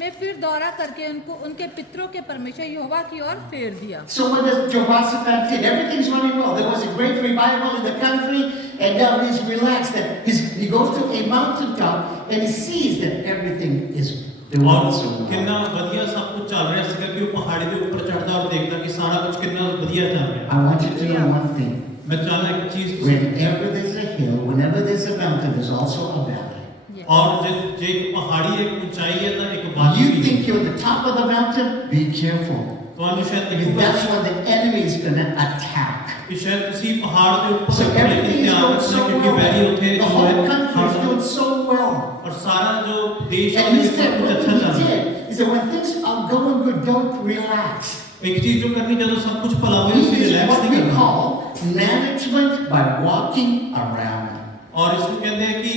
में फिर दौरा करके उनको उनके पितरों के परमेश्वर यहोवा की ओर फेर दिया। So what does Jehoshaphat did? Everything's running well. There was a great revival in the country, and now he's relaxed. He goes to a mountaintop and he sees that everything is doing ਔਰ so well. ਕਿੰਨਾ ਵਧੀਆ ਸਭ ਕੁਝ ਚੱਲ ਰਿਹਾ ਸੀਗਾ ਕਿ ਉਹ ਪਹਾੜੀ ਦੇ ਉੱਪਰ ਚੜ੍ਹਦਾ ਔਰ ਦੇਖਦਾ ਕਿ ਸਾਰਾ ਕੁਝ ਕਿੰਨਾ ਵਧੀਆ ਚੱਲ ਰਿਹਾ I want you to know one thing. ਮੈਂ ਚਾਹੁੰਦਾ ਇੱਕ ਚੀਜ਼ ਤੁਸੀਂ Whenever there's a hill, whenever there's a mountain, there's also a valley. ਔਰ ਜੇ ਇੱਕ ਪਹਾੜੀ ਇੱਕ ਉਚਾਈ ਹੈ ਤਾਂ ਇੱਕ ਵਾਦੀ You ਵੀ think ਹੈ you're at the top of the mountain? Be careful. ਤੁਹਾਨੂੰ ਸ਼ਾਇਦ Because ਨਹੀਂ that's ਪਤਾ when the enemy is going to attack. ਕਿ ਸ਼ਾਇਦ ਤੁਸੀਂ ਪਹਾੜ ਦੇ ਉੱਪਰ So ਲੇਕਿਨ everything is ਧਿਆਨ going ਰੱਖਣਾ so ਕਿਉਂਕਿ ਵੈਰੀ well. ਉੱਥੇ The ਜੋ whole ਹੈ country is doing so well. ਔਰ ਸਾਰਾ ਜੋ ਦੇਸ਼ ਹੈ And he ਉਹਦੇ ਵਿੱਚ said, ਸਭ ਕੁਝ what ਅੱਛਾ ਚੱਲ he ਰਿਹਾ did is that when things are going good, don't relax. ਇੱਕ ਚੀਜ਼ ਜੋ ਕਰਨੀ ਜਦੋਂ ਸਭ ਕੁਝ ਭਲਾ ਹੋਵੇ He ਉਸੇ is ਰਿਲੈਕਸ what ਨਹੀਂ we ਕਰਨਾ call management by walking around. ਔਰ ਇਸ ਨੂੰ ਕਹਿੰਦੇ ਆ ਕਿ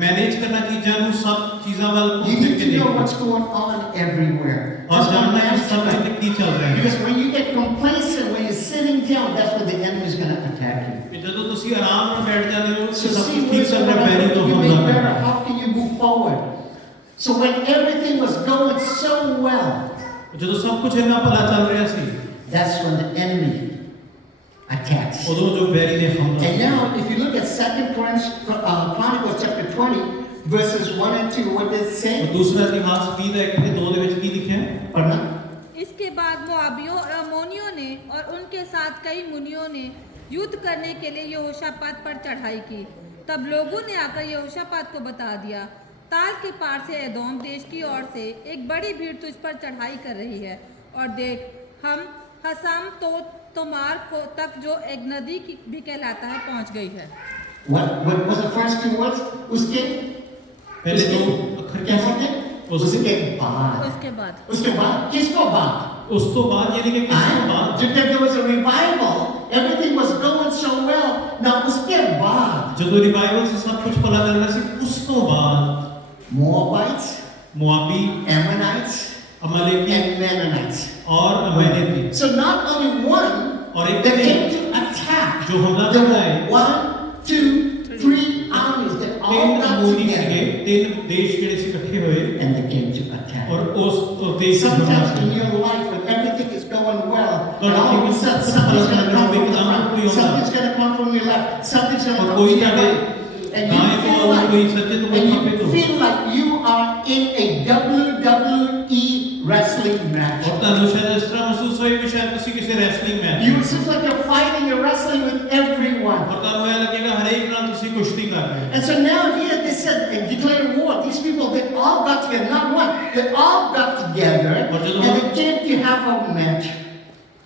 ਮੈਨੇਜ ਕਰਨਾ ਚੀਜ਼ਾਂ ਨੂੰ ਸਭ ਚੀਜ਼ਾਂ ਵੱਲ You ਘੁੰਮ need ਕੇ to know ਦੇਖਣਾ what's going on everywhere. ਔਰ That's what ਜਾਣਨਾ ਕਿ ਸਭ management. ਕਿਤੇ ਕੀ ਚੱਲ ਰਿਹਾ ਹੈ Because when you get complacent, when you're sitting down, that's when the enemy is going to attack you. ਕਿ ਜਦੋਂ ਤੁਸੀਂ ਆਰਾਮ ਨਾਲ ਬੈਠ ਜਾਂਦੇ ਹੋ So ਸਭ see ਕੁਝ ਠੀਕ what's ਚੱਲ going ਰਿਹਾ on. ਬੈਰੀ ਤੋਂ You make ਹਮਲਾ better. ਕਰਨਾ How can you move forward? So when everything was going so well, ਜਦੋਂ ਸਭ ਕੁਝ ਇੰਨਾ ਭਲਾ ਚੱਲ ਰਿਹਾ ਸੀ that's when the enemy attacks. ਉਦੋਂ ਜੋ ਬੈਰੀ ਨੇ ਹਮਲਾ And now, if you look at 2 Chronicles chapter 20, verses 1 and 2, what does it say? ਦੂਸਰਾ ਇਤਿਹਾਸ 20 ਦਾ 1 ਤੇ 2 ਦੇ ਵਿੱਚ ਕੀ ਲਿਖਿਆ ਹੈ Pardon? इसके बाद मोआबियों और अम्मोनियों ने और उनके साथ कई मुनियों ने युद्ध करने के लिए यहोशापात पर चढ़ाई की। तब लोगों ने आकर यहोशापात को बता दिया, ताल के पार से एदोम देश की ओर से एक बड़ी भीड़ तुझ पर चढ़ाई कर रही है, और देख हम हसाम तोमार को तक जो एक नदी की भी कहलाता है पहुंच गई है। What was the first two words? उसके पहले दो अक्षर क्या क्या थे? उसके बाद उसके बाद किसको बाद उस तो बाद यानी कि किसके बाद जब there was a revival, everything was going so well. Now उसके बाद ਜਦੋਂ ਰਿਵਾਈਵਲ से सब कुछ भला चल रहा ਸੀ ਉਸ ਤੋਂ ਬਾਅਦ Moabites, मोआबी Ammonites, अमालेकी and Mennonites. और अमेलेकी So not only one और एक that नहीं, came to attack. जो हमला There करना है were 1, 2, 3 armies that all तीन got अमूनी सीगे together तीन देश ਜਿਹੜੇ ਸੀ ਇਕੱਠੇ ਹੋਏ and they came to attack. और उस देश से हमला Sometimes in किया your life when everything is going well, God, and all of a sudden something's going to come from the front, something's going to come from your left, something's going to और come कोई from your ताड़े right, and दाएं you को feel और कोई like सज्जे तो कोई खब्बे तो feel like you are in a WWE wrestling match. और ਤੁਹਾਨੂੰ ਸ਼ਾਇਦ ਇਸ ਤਰ੍ਹਾਂ ਮਹਿਸੂਸ ਹੋਏ ਕਿ ਸ਼ਾਇਦ ਤੁਸੀਂ ਕਿਸੇ wrestling match You it seems like you're fighting, you're wrestling with everyone. और ਤੁਹਾਨੂੰ ਇਹ ਲੱਗੇਗਾ ਹਰੇਕ ਨਾਲ ਤੁਸੀਂ ਕੁਸ਼ਤੀ ਕਰ ਰਹੇ ਹੋ And so now here they said and declared war. These people, they all got together, not one, they all got together and they came to have a match.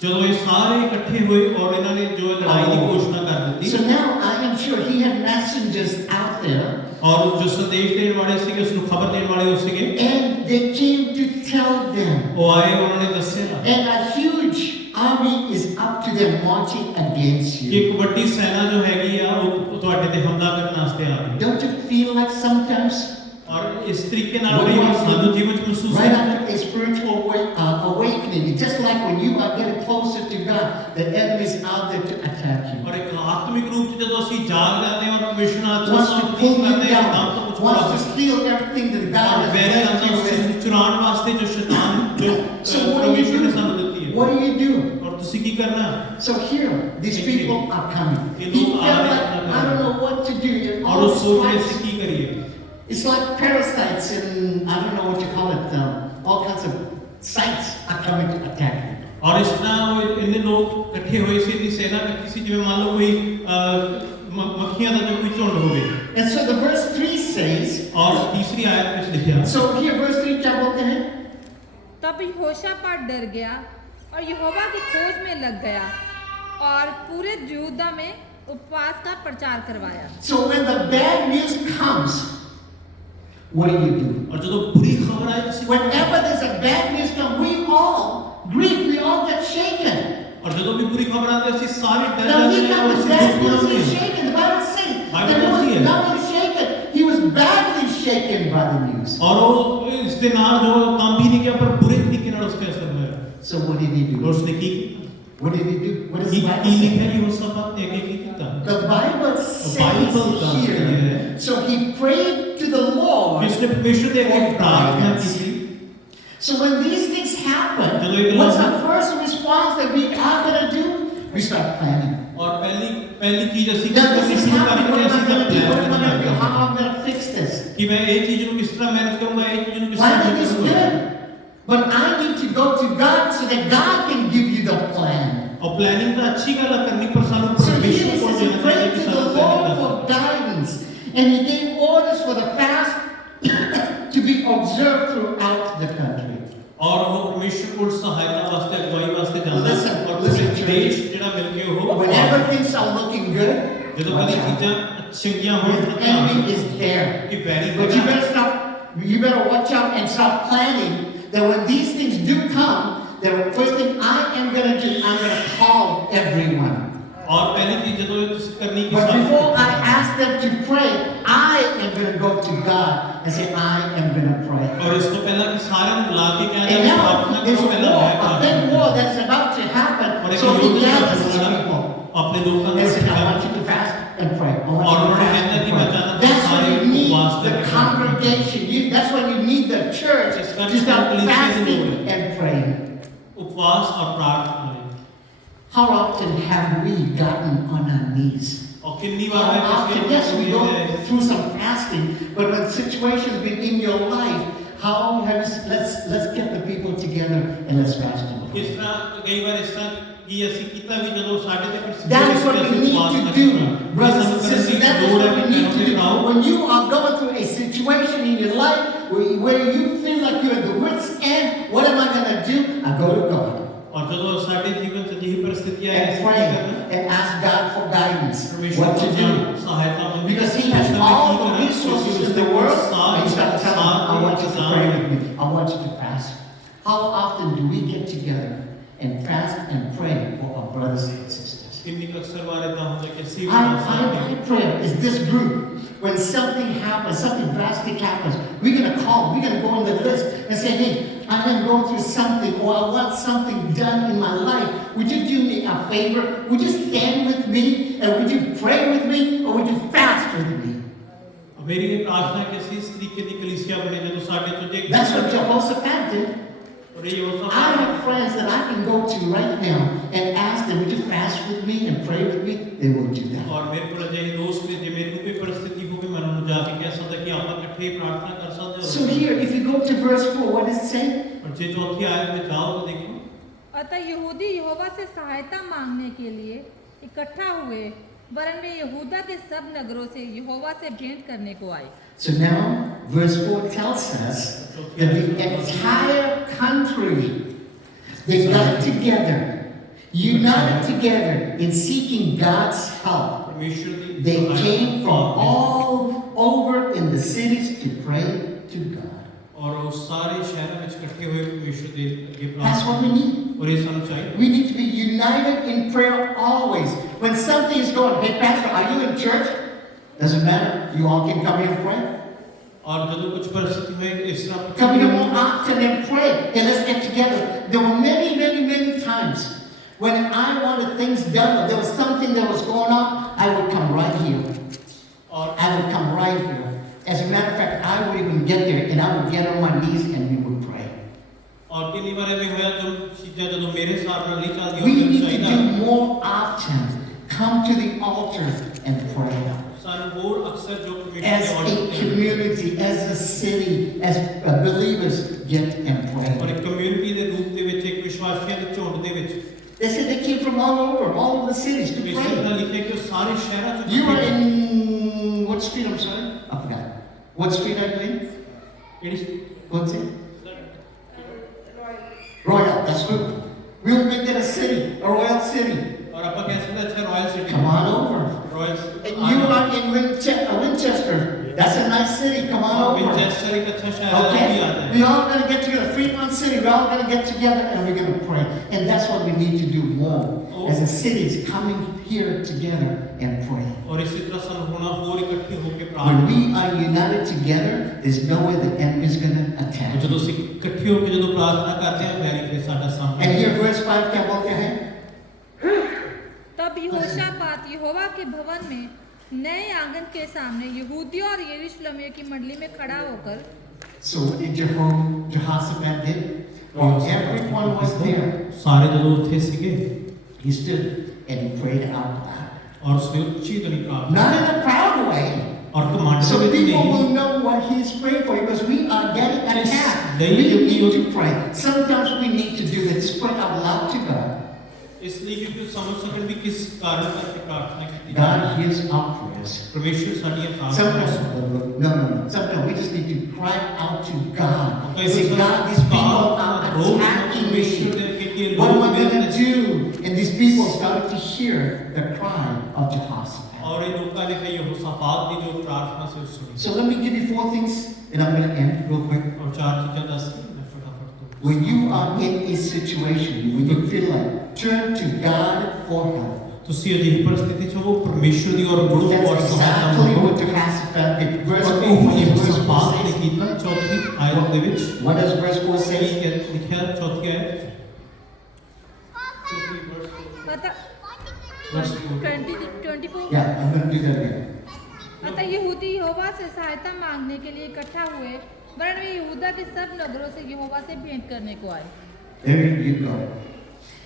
ਜਦੋਂ ਇਹ ਸਾਰੇ ਇਕੱਠੇ ਹੋਏ ਔਰ ਇਹਨਾਂ ਨੇ ਜੋ ਲੜਾਈ ਦੀ ਘੋਸ਼ਣਾ ਕਰ ਦਿੱਤੀ So now I am sure he had messengers out there ਔਰ ਜੋ ਸੰਦੇਸ਼ ਦੇਣ ਵਾਲੇ ਸੀਗੇ ਉਸ ਨੂੰ ਖਬਰ ਦੇਣ ਵਾਲੇ ਉਹ ਸੀਗੇ and they came to tell them. ਉਹ ਆਏ ਉਹਨਾਂ ਨੇ ਦੱਸਿਆ And a huge army is up to them marching against ਕਿ you. ਇੱਕ ਵੱਡੀ ਸੈਨਾ ਜੋ ਹੈਗੀ ਆ ਉਹ ਤੁਹਾਡੇ ਤੇ ਹਮਲਾ ਕਰਨ ਵਾਸਤੇ ਆ ਰਹੀ ਹੈ Don't you feel like sometimes ਔਰ ਇਸ ਤਰੀਕੇ ਨਾਲ ਕਈ ਵਾਰ ਸਾਨੂੰ ਜੀਵਨ ਚ ਮਹਿਸੂਸ right ਹੁੰਦਾ after a spiritual awakening, it's just like when you are getting closer to God, the enemy is out there to attack you. ਔਰ ਇੱਕ ਆਤਮਿਕ ਰੂਪ ਚ ਜਦੋਂ ਅਸੀਂ ਜਾਗ ਜਾਂਦੇ ਹਾਂ ਔਰ ਪਰਮੇਸ਼ਰ ਨਾਲ Wants to ਸੰਪਰਕ pull you ਕਰਦੇ ਹਾਂ ਤਾਂ down, ਤੋਂ ਕੁਝ wants to steal everything that God और has वैरी blessed आता you उस चीज with. ਨੂੰ ਚੁਰਾਉਣ ਵਾਸਤੇ ਜੋ ਸ਼ੈਤਾਨ जो So what do you परमेश्वर ने do? ਸਾਨੂੰ ਦਿੱਤੀ है What do you do? और ਤੁਸੀਂ ਕੀ करना So here, these people are coming. ये He लोग आ felt रहे like, हैं I don't know what to do. And और all उस सोच में this से की करिए It's like parasites and I don't know what you call it. All kinds of sites are coming to attack you. और इस तरह इतने लोग इकट्ठे हुए से इतनी सेना इकट्ठी सी जिਵੇਂ मान लो कोई मक्खियां ਦਾ जो कोई झुंड होवे And so the verse 3 says, और तीसरी आयत में लिखा so here verse 3 क्या बोलते हैं? तब यहोशापात डर गया और यहोवा की खोज में लग गया और पूरे यहूदा में उपवास का प्रचार करवाया। So when the bad news comes, what do? और जो बुरी खबर आए किसी Whenever there's a bad news come, we all grieve, we all get shaken. और जो भी बुरी खबर आती है ऐसी सारे डर Now he जाते हैं got और the ऐसे bad दुख news, होते he's हैं shaken. The Bible says Bible that he कहती was है। not only shaken, he was badly shaken by the news. और वो इसके नाल जो काम भी नहीं किया पर बुरे तरीके नाल उसके असर हुआ So what did he और do? उसने की What did he do? What does की the Bible say? लिखा है वो सब बात ने की था The Bible Bible says does, here, yeah. so he prayed to the Lord. इसने परमेश्वर से एक प्रार्थना की थी So when these things happen, चलो एक what's लफ्ज़- our first response that we are going to do? We start planning. और पहली चीज ऐसी Now this करनी is शुरू happening. करनी What am I ऐसी going to do? What am I going to do? करनी How am I going to fix this? कि मैं एक चीज को किस तरह मैनेज करूंगा एक चीज को किस तरह Planning मैनेज is करूंगा good, but I need to go to God so that God can give you the plan. और प्लानिंग तो अच्छी गल करनी पर सानू So here परमेश्वर it को says he देना चाहिए prayed कि to the सानू Lord प्लानिंग for करना guidance, and he gave orders for the fast to be observed throughout the country. और वो परमेश्वर को सहायता वास्ते अगुवाई वास्ते जाना Listen, और listen, पूरे church. देश जेड़ा मिलके हो Whenever things are looking good, ਜਦੋਂ watch कदी out. चीजां चंगियां हो The enemy is there. कि very But you better watch out and start planning that when these things do come, the first thing I am going to do, I'm going to call everyone. और पहली चीज जो करनी की But before I ask them to pray, I am going to go to God and say, I am going to pray. और इसको पहला कि सारे ने बुला के कहना And है now प्रार्थना there's करो a पहला war, है a प्रार्थना big war that's about to happen. और एक So he युद्ध gathers का his होना people. अपने लोगों And said, I का want you to fast and pray. I want और you to उन्होंने fast कहना and कि मैं pray. चाहता हूं That's when सारे you need उपवास the करके congregation. That's when you need the church इसका to start कलीसिया की fasting जरूरत है। and praying. उपवास और प्रार्थना How often have we gotten on our knees? और कितनी How बार often, yes, we go through some fasting, but when situations been in your life, how have you, let's get the people together and let's fast and pray. इस तरह कई बार इस तरह की ऐसी कीता भी ਜਦੋਂ ਸਾਡੇ ਤੇ ਕੁਝ That's what we need to do, brothers and sisters. That is what we need to do. When you are going through a situation in your life where you feel like you're at the wit's end, what am I going to do? I go to God और ਜਦੋਂ ਸਾਡੇ ਜੀਵਨ ਚ ਜਿਹੀ परिस्थितियां and ऐसी pray करना and ask God for guidance, परमेश्वर what to do. सहायता मांगे Because He has all the resources in the world, and He's not telling me, I want you to pray with me. I want you to fast. How often do we get together and fast and pray for our brothers and sisters? कितनी अक्सर बार ऐसा होता है कि सी My prayer is this group, when something happens, something drastic happens, we're going to call, we're going to go on the list and say, hey, I am going through something, or I want something done in my life. Would you do me a favor? Would you stand with me? And would you pray with me? Or would you fast with me? मेरी ये प्रार्थना है कि ऐसी इस तरीके की कलीसिया बने जो साढ़े तुझे That's what Jehoshaphat did. और ये वो I have friends that I can go to right now and ask them, would you fast with me and pray with me? They will do that. और मेरे को लगे दोस्त ने जो मेरे को भी परिस्थिति हो गई मैं उन्हें जाके कह सकता कि आप इकट्ठे प्रार्थना कर सकते So here, if you go to verse 4, what does it say? और जे चौथी आयत में जाओ तो देखो अतः यहूदी यहोवा से सहायता मांगने के लिए इकट्ठा हुए, वरन वे यहूदा के सब नगरों से यहोवा से भेंट करने को आए। So now, verse 4 tells us that the entire country, they got together, united together in seeking God's help. परमेश्वर की They came from all over in the cities to pray to God. और वो सारे शहरों में इकट्ठे हुए परमेश्वर के ये That's what we प्रार्थना need. और ये सानू चाहिए We need to be united in prayer always. When something is going, hey pastor, are you in church? Doesn't matter. You all can come here and pray. और ਜਦੋਂ कुछ परिस्थिति में इस तरह Come here more often and pray. And let's get together. There were many times when I wanted things done, or there was something that was going on, I would come right here. और I would come right here. As a matter of fact, I ਹਿਸਾਬ ਨਾਲ ਨਹੀਂ ਚੱਲਦੀ We ਉਹ need to ਚਾਹੀਦਾ do more often. Come to the altar and pray. ਸਾਨੂੰ ਹੋਰ ਅਕਸਰ ਜੋ As a community, as a city, as believers get and ਔਰ pray. ਇੱਕ ਕਮਿਊਨਿਟੀ ਦੇ ਰੂਪ ਦੇ ਵਿੱਚ ਇੱਕ ਵਿਸ਼ਵਾਸੀਆਂ ਦੇ ਝੁੰਡ ਦੇ ਵਿੱਚ They said they came from all over the cities to ਇਸ ਤਰ੍ਹਾਂ pray. ਲਿਖਿਆ ਕਿ ਉਹ ਸਾਰੇ ਸ਼ਹਿਰਾਂ ਚ You are in what street? I'm sorry, I forgot. What street are you in? ਕਿਹੜੀ What's it? Royal. That's good. We'll make that a city, a royal city. ਔਰ ਆਪਾਂ ਕਹਿ ਸਕਦੇ ਅੱਛਾ royal city Come on over. Royal And you are in Winchester. That's a nice city. Come on over. ਵਿੰਚੈਸਟਰ ਇੱਕ ਅੱਛਾ ਸ਼ਹਿਰ ਹੈ ਉਹ ਵੀ Okay? ਆਉਂਦਾ ਹੈ We all gonna get together. Fremont City, we're all gonna get together and we're gonna pray. And that's what we need to do more as a city is coming here together and pray. ਔਰ ਇਸੇ ਤਰ੍ਹਾਂ ਸਾਨੂੰ ਹੋਣਾ ਹੋਰ ਇਕੱਠੇ ਹੋ ਕੇ When ਪ੍ਰਾਰਥਨਾ we are united together, there's no way the enemy is gonna attack. ਜਦੋਂ ਅਸੀਂ ਇਕੱਠੇ ਹੋ ਕੇ ਜਦੋਂ ਪ੍ਰਾਰਥਨਾ ਕਰਦੇ ਹਾਂ ਵੈਰੀ ਫਿਰ ਸਾਡਾ And ਸਾਹਮਣੇ here verse 5 क्या बोलते हैं? तब यहोशापात यहोवा के भवन में नए आंगन के सामने यहूदियों और यरूशलेमियों की मंडली में खड़ा होकर So what did Jehoshaphat did? While everyone was there, ਸਾਰੇ ਜਦੋਂ ਉੱਥੇ ਸੀਗੇ he stood and he prayed out loud. ਔਰ ਉਸਨੇ ਉੱਚੀ ਧੁਨੀ ਪ੍ਰਾਰਥਨਾ Not in a proud way. ਔਰ ਕਮਾਂਡ So ਦੇ ਵਿੱਚ people ਨਹੀਂ will know what he's praying for because we are getting attacked. They We will need be- to pray. Sometimes we need to do that. Just pray out loud to God. ਇਸ ਲਈ ਕਿ ਤੁਸੀਂ ਸਮਝ ਸਕਣ ਵੀ ਕਿਸ ਕਾਰਨ ਕਰਕੇ ਪ੍ਰਾਰਥਨਾ ਕੀਤੀ God ਜਾਂਦੀ ਹੈ hears our prayers. ਪਰਮੇਸ਼ਰ ਸਾਡੀਆਂ Sometimes, ਪ੍ਰਾਰਥਨਾ no. Sometimes we just need to cry out to God. ਕਈ Say, ਵਾਰ God, these people are attacking me. What am I going to do? And these people started to hear the cry of Jehoshaphat. ਔਰ ਇਹ ਲੋਕਾਂ ਨੇ ਫਿਰ ਯਹੋਸ਼ਾਪਾਤ ਦੀ ਜੋ ਪ੍ਰਾਰਥਨਾ ਸੀ ਉਹ ਸੁਣੀ So let me give you 4 things, and I'm going to end real quick. ਔਰ ਚਾਰ ਚੀਜ਼ਾਂ ਦੱਸ ਮੈਂ ਫਟਾਫਟ ਤੋਂ When you are in a situation, when you feel like, turn to God for help. ਤੁਸੀਂ ਅਜਿਹੀ ਪਰਿਸਥਿਤੀ ਚ ਹੋ ਪਰਮੇਸ਼ਰ ਦੀ ਔਰ ਗੁਰੂ That's ਔਰ ਸਹਾਇਤਾ exactly ਮੰਗੋ what Jehoshaphat did. Verse ਔਰ 4, ਇਹ what does verse 4 ਯਹੋਸ਼ਾਪਾਤ ਨੇ say? ਕੀਤਾ ਚੌਥੀ ਆਇਤ ਦੇ ਵਿੱਚ What does verse 4 say? ਲਿਖਿਆ ਚੌਥੀ ਆਇਤ ਚੌਥੀ अतः verse 4 24 Yeah, I'm going to do that again. अतः यहूदी यहोवा से सहायता मांगने के लिए इकट्ठा हुए वरन वे यहूदा के सब नगरों से यहोवा से भेंट करने को आए There you go.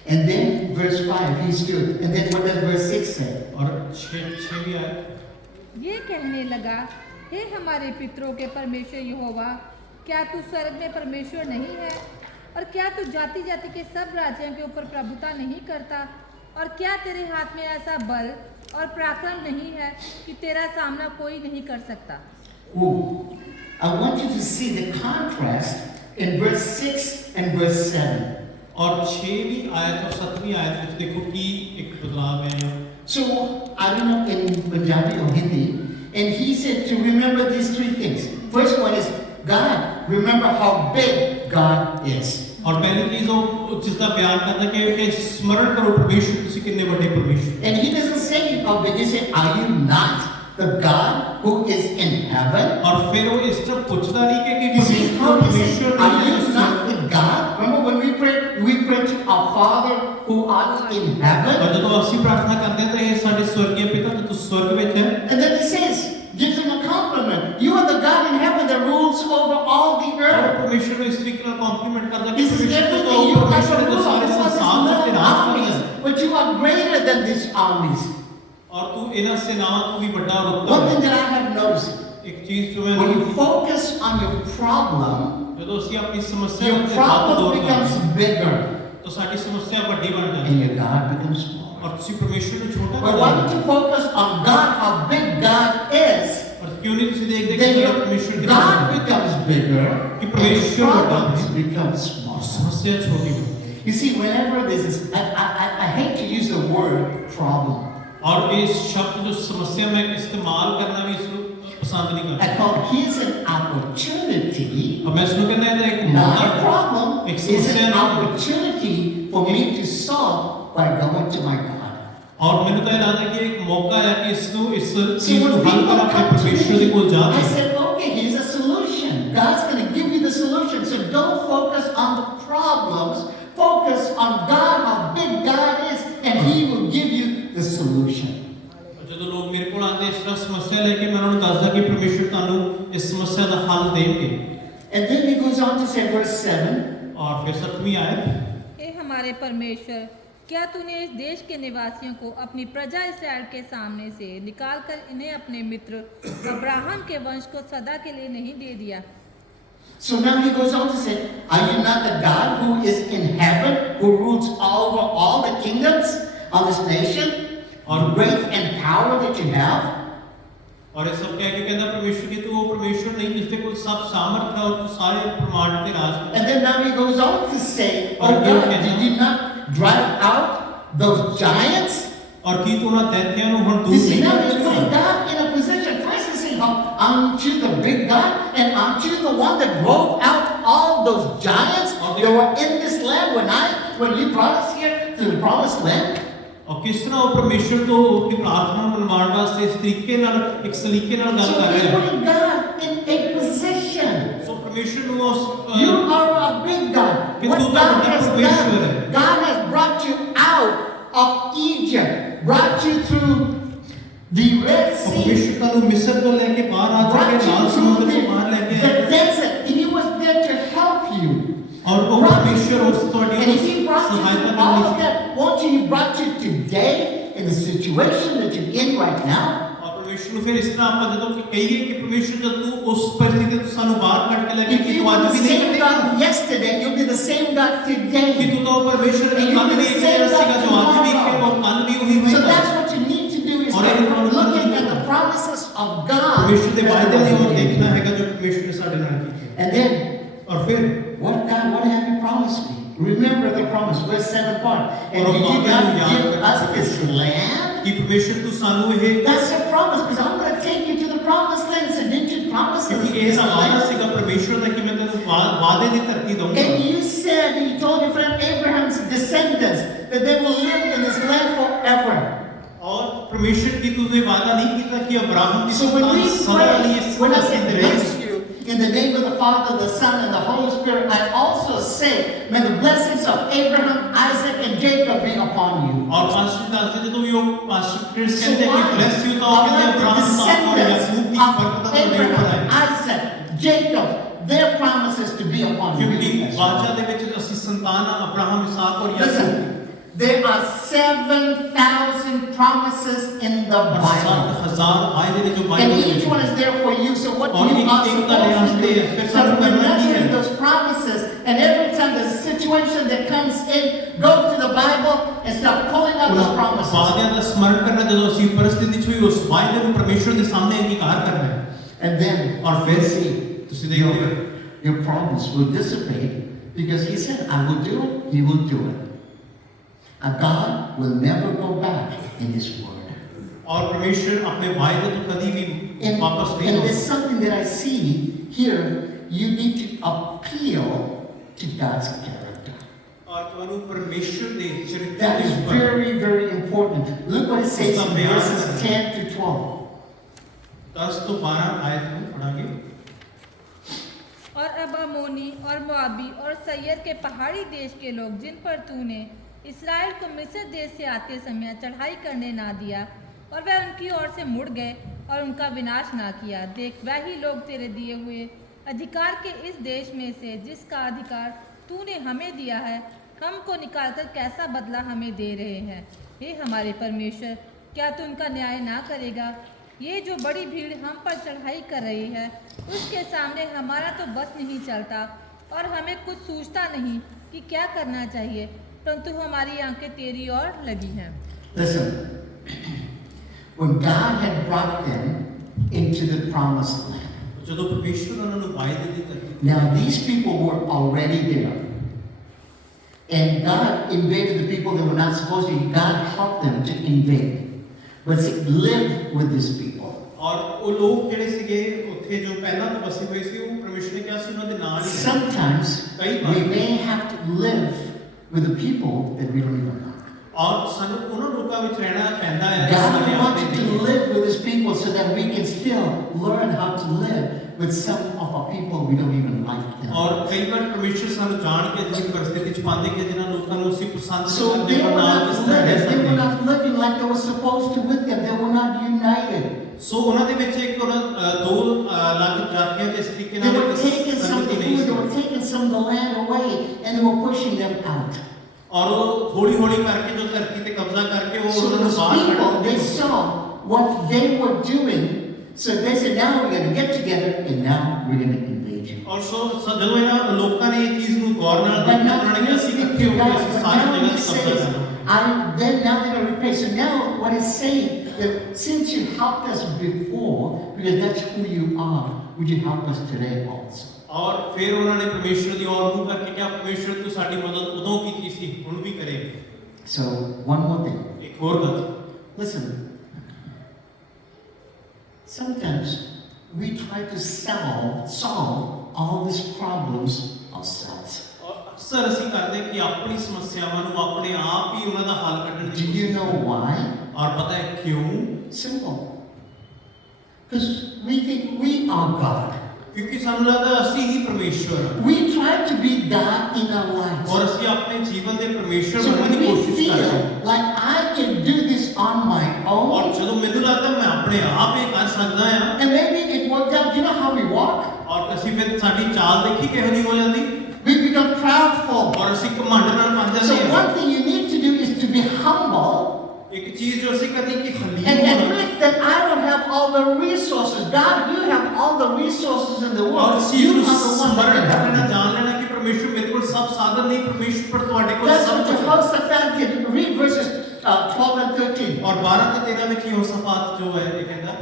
And then verse 5, he stood. And then what does verse 6 say? और छठी आयत ये कहने लगा हे हमारे पितरों के परमेश्वर यहोवा क्या तू स्वर्ग में परमेश्वर नहीं है और क्या तू जाति जाति के सब राज्यों के ऊपर प्रभुता नहीं करता और क्या तेरे हाथ में ऐसा बल और पराक्रम नहीं है कि तेरा सामना कोई नहीं कर सकता। Ooh. I want you to see the contrast in verse 6 and verse 7. और 6वीं आयत और 7वीं आयत में देखो कि एक बदलाव है So, I don't know in Punjabi or Hindi, and he said to remember these 3 things. First one is God. Remember how big God is. और पहली चीज वो जिसका बयान करता है कि स्मरण करो परमेश्वर तुसी कितने बड़े परमेश्वर And he doesn't say how big. He said, are you not the God who is in heaven? और फिर वो इस तरह पूछता नहीं कि You see how he said, परमेश्वर are नहीं you है not the God? Remember when we pray to our Father who art in heaven? और जब ਅਸੀਂ प्रार्थना करते हैं तो ये साडे स्वर्गीय पिता जो तू स्वर्ग ਵਿੱਚ है And then he says, gives him a compliment. You are the God in heaven that rules over all the और earth. परमेश्वर को इस तरीके से कॉम्प्लीमेंट करता है कि This is परमेश्वर everything. तो You are the परमेश्वर ruler तो सारे over these संसार के little राज कर armies, है but you are greater than these armies. और तू इन्हां सेनाओं को भी बड़ा और One उत्तम thing that I have noticed, एक चीज जो मैं when you focus on your problem, ਜਦੋਂ ਅਸੀਂ ਆਪਣੀ ਸਮੱਸਿਆ your ਉੱਤੇ ਹੱਥ problem ਦੋੜਦੇ becomes ਹਾਂ bigger तो साडी समस्या ਵੱਡੀ ਬਣ ਜਾਂਦੀ and है your God becomes small. और ਤੁਸੀਂ परमेश्वर ਨੂੰ छोटा But कर why देते don't you focus on God, how big God is? और क्यों नहीं ਤੁਸੀਂ देखते Then कि your परमेश्वर कितना God बड़ा है? becomes bigger कि and your परमेश्वर बड़ा problems है। become और small. समस्या छोटी होती है You see, whenever there's this, I hate to use the word problem. और इस शब्द जो समस्या में इस्तेमाल करना भी इसको पसंद नहीं I करता call it, here's an opportunity, और मैं इसको कहना है एक not a मौका problem. एक It's समस्या an नहीं opportunity for me to solve by going to my God. और मैंने तो याद है कि एक मौका है कि इसको इस So चीज when को हल people कर अपने come to परमेश्वर के कोल me, जाते I हैं said, okay, here's a solution. God's going to give you the solution. So don't focus on the problems. Focus on God, how big God is, and He will give you the solution. ਜਦੋਂ ਲੋਕ ਮੇਰੇ ਕੋਲ ਆਉਂਦੇ ਇਸ ਤਰ੍ਹਾਂ ਸਮੱਸਿਆ ਲੈ ਕੇ ਮੈਂ ਉਹਨਾਂ ਨੂੰ ਦੱਸਦਾ ਕਿ ਪਰਮੇਸ਼ਰ ਤੁਹਾਨੂੰ ਇਸ ਸਮੱਸਿਆ ਦਾ ਹੱਲ ਦੇਣਗੇ And then he goes on to say, verse 7. और फिर 7वीं आयत हे हमारे परमेश्वर, क्या तूने इस देश के निवासियों को अपनी प्रजा इसराइल के सामने से निकालकर इन्हें अपने मित्र अब्राहम के वंश को सदा के लिए नहीं दे दिया? So now he goes on to say, are you not the God who is in heaven, who rules over all the kingdoms of this nation, on great and power that you have? और ये सब कह के कहता परमेश्वर की तू वो परमेश्वर नहीं जिसके कोल सब सामर्थ है और तू सारे ब्रह्मांड पे राज करता है। And then now he goes on to say, oh God, did you not drive out those giants? और की तू ना दैत्यों ਨੂੰ ਹੁਣ You दूर see, नहीं now he's putting करता। God in a position. First he's saying, aren't you the big God? And aren't you the one that drove out all those giants that were in this land when you brought us here to the promised land? और किस तरह वो परमेश्वर तो अपनी प्रार्थना मनवाने वास्ते इस तरीके नाल एक सलीके नाल गल So कर he's रहे हैं। putting God in a position. सो परमेश्वर ਨੂੰ उस You are a big God. कि What तू तो God बड़ा has परमेश्वर है। done, God has brought you out of Egypt, brought you through the Red Sea, परमेश्वर का नु मिस्र को लेके बाहर आ brought जाके लाल you through समुद्र को बाहर लेके the desert, and He was there to help you. और वो परमेश्वर उस And ਤੁਹਾਡੀ if He brought you सहायता through all करनी of थी। that, won't you? He brought you today in the situation that you're in right now. और परमेश्वर ਨੂੰ ਫਿਰ ਇਸ ਤਰ੍ਹਾਂ ਆਪਾਂ ਜਦੋਂ ਕਿ ਕਹੀਏ ਕਿ परमेश्वर ਜਦ ਤੂੰ ਉਸ परिस्थिति ਤੋਂ ਸਾਨੂੰ ਬਾਹਰ ਕੱਢ ਕੇ ਲੈ ਕੇ If ਕਿ you ਤੂੰ were ਅੱਜ the ਵੀ ਨਹੀਂ same ਕੱਢੇਗਾ God yesterday, you'll be the same God कि today. तू तो परमेश्वर ने कल भी एक जैसा सीगा जो आज भी है और कल भी वही So होगा। that's what you need to do is और एक start और looking बात at the promises of God. परमेश्वर के वायदे की ओर देखना हैगा जो परमेश्वर ने साडे नाल कीते। And then, और फिर what have you promised me? Remember the promise. We're set apart. And और did you वादे not ਨੂੰ याद give करना us this land? कि परमेश्वर तू सानू ਇਹ That's a promise because I'm going to take you to the promised land. So didn't you promise us क्योंकि this ਇਹ वादा land? ਸੀਗਾ परमेश्वर ਦਾ कि मैं तेरे वादे ਦੀ ਧਰਤੀ ਦਊਂਗਾ। And you said, you told your friend Abraham's descendants that they will live in this land forever. और परमेश्वर की तूने वादा नहीं किया कि अब्राहम की So when we संतान सदा लिए pray, when I say धरती bless रहेगी। you in the name of the Father, the Son, and the Holy Spirit, I also say, may the blessings of Abraham, Isaac, and Jacob be upon you. और पास्टर दास जी जो pastor Chris So कहते हैं कि why bless you तो are कहते हैं not the Abraham साहब और याकूब की descendants बरकत of तो नहीं Abraham, है Isaac, Jacob, their promises to be upon you? क्योंकि as well? वाचा दे विच असि संतान अब्राहम इसहाक और याकूब Listen, there are 7,000 promises in the Bible. 7,000 वायदे ने जो And Bible each one is there for you. So what और you एक are एक का supposed लिहाज to दे, do फिर is सानू करना की है। remember those promises. And every time there's a situation that comes in, go to the Bible and start pulling up those promises. वादਿਆਂ ਦਾ ਸਮਰਣ ਕਰਨਾ ਜਦੋਂ ਅਸੀਂ परिस्थिति ਚ ਹੋਈ ਉਸ ਵਾਅਦੇ ਨੂੰ ਪਰਮੇਸ਼ਵਰ ਦੇ ਸਾਹਮਣੇ ਅੰਗੀਕਾਰ ਕਰਨਾ ਹੈ And then और फिर see, ਤੁਸੀਂ ਦੇਖਦੇ ਹੋ your problems will dissipate because He said, I will do it, He will do it. A God will never go back in His word. और परमेश्वर अपने वायदे तो कभी भी And, वापस नहीं and होगा there's something that I see here. You need to appeal to God's character. और ਤੁਹਾਨੂੰ परमेश्वर ਦੇ ਚਰਿੱਤਰ That ਦੇ is ਉੱਪਰ very, very important. Look what it says in verses 10 to 12. 10 ਤੋਂ 12 आयत ਨੂੰ पढ़ांगे और अब अमोनी और मोआबी और सैयर के पहाड़ी देश के लोग जिन पर तूने इसराइल को मिस्र देश से आते समय चढ़ाई करने ना दिया और वे उनकी ओर से मुड़ गए और उनका विनाश ना किया, देख वही लोग तेरे दिए हुए अधिकार के इस देश में से जिसका अधिकार तूने हमें दिया है, हमको निकालकर कैसा बदला हमें दे रहे हैं। हे हमारे परमेश्वर, क्या तू उनका न्याय ना करेगा? ये जो बड़ी भीड़ हम पर चढ़ाई कर रही है, उसके सामने हमारा तो बस नहीं चलता और हमें कुछ सूझता नहीं कि क्या करना चाहिए, परंतु हमारी आंखें तेरी ओर लगी हैं। Listen, when God had brought them into the promised land, ਜਦੋਂ ਪਰਮੇਸ਼ਵਰ ਉਹਨਾਂ ਨੂੰ ਵਾਅਦੇ ਦੀ ਧਰਤੀ now these people were already there. And God invaded the people that were not supposed to. God helped them to invade. But see, live with these people. ਔਰ ਉਹ ਲੋਕ ਜਿਹੜੇ ਸੀਗੇ ਉੱਥੇ ਜੋ ਪਹਿਲਾਂ ਤੋਂ ਵਸੇ ਹੋਏ ਸੀ ਉਹ ਪਰਮੇਸ਼ਵਰ ਨੇ ਕਿਹਾ ਸੀ ਉਹਨਾਂ ਦੇ ਨਾਲ ਹੀ ਰਹਿਣਾ। Sometimes we may have to live with the people that we don't even know. ਔਰ ਸਾਨੂੰ ਉਹਨਾਂ ਲੋਕਾਂ ਵਿੱਚ ਰਹਿਣਾ ਪੈਂਦਾ ਹੈ God wanted to live with His people so that we can still learn how to live with some of our people we don't even like them. ਔਰ ਕਈ ਵਾਰ ਪਰਮੇਸ਼ਵਰ ਸਾਨੂੰ ਜਾਣ ਕੇ ਜਿਹੜੀ परिस्थिति ਚ ਪਾਉਂਦੇ ਕਿ ਜਿਨ੍ਹਾਂ ਲੋਕਾਂ ਨੂੰ ਅਸੀਂ ਪਸੰਦ So ਕਰਦੇ they ਹਾਂ were ਨਾਲ not ਇਸ ਤਰ੍ਹਾਂ ਰਹਿ living. They ਸਕਦੇ were ਹਾਂ। not living like they were supposed to with them. They were not united. ਸੋ ਉਹਨਾਂ ਦੇ ਵਿੱਚ ਇੱਕ ਦੋ ਅਲੱਗ ਜਾਤੀਆਂ ਦੇ ਇਸ ਤਰੀਕੇ They ਨਾਲ were taking some of ਸੰਗਤੀ the ਨਹੀਂ food, they were C. taking some of the land away, and they were pushing them out. और वो हौली-हौली करके जो धरती ते कब्जा करके वो So उन्होंने those बाहर people, कढ़ they दिया। saw what they were doing. So they said, now we're going to get together and now we're going to invade you. और ਜਦੋਂ ਇਹਨਾਂ ਲੋਕਾਂ ਨੇ ਇਹ ਚੀਜ਼ ਨੂੰ ਗੌਰ ਨਾਲ But ਦੇਖਿਆ now ਉਹਨਾਂ ਨੇ ਕਿਹਾ ਅਸੀਂ listening ਇਕੱਠੇ to ਹੋ ਕੇ God, ਅਸੀਂ but ਸਾਰੀ now ਜਗ੍ਹਾ he ਤੇ ਕਬਜ਼ਾ says, ਕਰਨਾ। now they're going to repay. So now what he's saying, that since you helped us before, because that's who you are, would you help us today also? और फिर ਉਹਨਾਂ ਨੇ ਪਰਮੇਸ਼ਰ ਦੀ ओर ਮੂੰਹ ਕਰਕੇ ਕਿਹਾ ਪਰਮੇਸ਼ਰ ਤੂੰ ਸਾਡੀ ਮਦਦ ਉਦੋਂ ਕੀਤੀ ਸੀ ਹੁਣ ਵੀ ਕਰੇ। So one more thing. ਇੱਕ ਹੋਰ ਗੱਲ, Listen. Sometimes we try to solve all these problems ourselves. ਔਰ ਅਕਸਰ ਅਸੀਂ ਕਰਦੇ ਕਿ ਆਪਣੀ ਸਮੱਸਿਆਵਾਂ ਨੂੰ ਆਪਣੇ ਆਪ ਹੀ ਉਹਨਾਂ ਦਾ ਹੱਲ ਕੱਢਣ Do ਦੀ you know why? ਔਰ ਪਤਾ ਹੈ ਕਿਉਂ? Simple. Because we think we are God. ਕਿਉਂਕਿ ਸਾਨੂੰ ਲੱਗਦਾ ਅਸੀਂ ਹੀ ਪਰਮੇਸ਼ਵਰ ਹਾਂ We try to be God in our lives. ਔਰ ਅਸੀਂ ਆਪਣੇ ਜੀਵਨ ਦੇ ਪਰਮੇਸ਼ਵਰ So ਬਣਨ when ਦੀ we ਕੋਸ਼ਿਸ਼ feel ਕਰਦੇ ਹਾਂ like I can do this on my ਔਰ own, ਜਦੋਂ ਮੈਨੂੰ ਲੱਗਦਾ ਮੈਂ ਆਪਣੇ ਆਪ ਇਹ ਕਰ ਸਕਦਾ ਹਾਂ and maybe it worked out. You know how we walk? ਔਰ ਅਸੀਂ ਫਿਰ ਸਾਡੀ ਚਾਲ ਦੇਖੀ ਕਿਹੋ ਜਿਹੀ ਹੋ ਜਾਂਦੀ We become proudful. ਔਰ ਅਸੀਂ ਘਮੰਡ ਨਾਲ ਬਣ So ਜਾਂਦੇ ਹਾਂ। one thing you need to do is to be humble ਇੱਕ ਚੀਜ਼ ਜੋ ਅਸੀਂ ਕਰਨੀ ਕਿ and ਹਲੀਮ ਹੋਣਾ admit that I don't have all the resources. God, you have all the resources in the ਔਰ world. ਅਸੀਂ You ਨੂੰ are the one that ਸਮਰਨ can help ਕਰਨਾ me. ਜਾਣ ਲੈਣਾ ਕਿ ਪਰਮੇਸ਼ਵਰ ਮੇਰੇ ਕੋਲ ਸਭ ਸਾਧਨ ਨਹੀਂ ਪਰਮੇਸ਼ਵਰ ਪਰ ਤੁਹਾਡੇ ਕੋਲ That's ਸਭ what ਕੁਝ ਹੈ। Jehoshaphat did. Read verses 12 and 13. और 12 ਤੇ 13 ਵਿੱਚ ਯਹੋਸ਼ਾਫਾਤ ਜੋ ਹੈ ਇਹ ਕਹਿੰਦਾ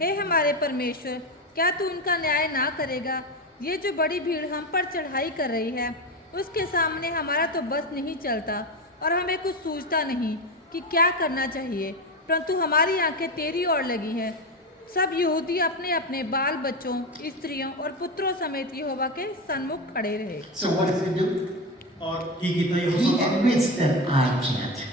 हे हमारे परमेश्वर, क्या तू उनका न्याय ना करेगा? ये जो बड़ी भीड़ हम पर चढ़ाई कर रही है, उसके सामने हमारा तो बस नहीं चलता और हमें कुछ सूझता नहीं कि क्या करना चाहिए, परंतु हमारी आंखें तेरी ओर लगी हैं। सब यहूदी अपने अपने बाल बच्चों, स्त्रियों और पुत्रों समेत यहोवा के सन्मुख खड़े रहे। So what does he do? और की कीता He यहोशाफात admits that I can't.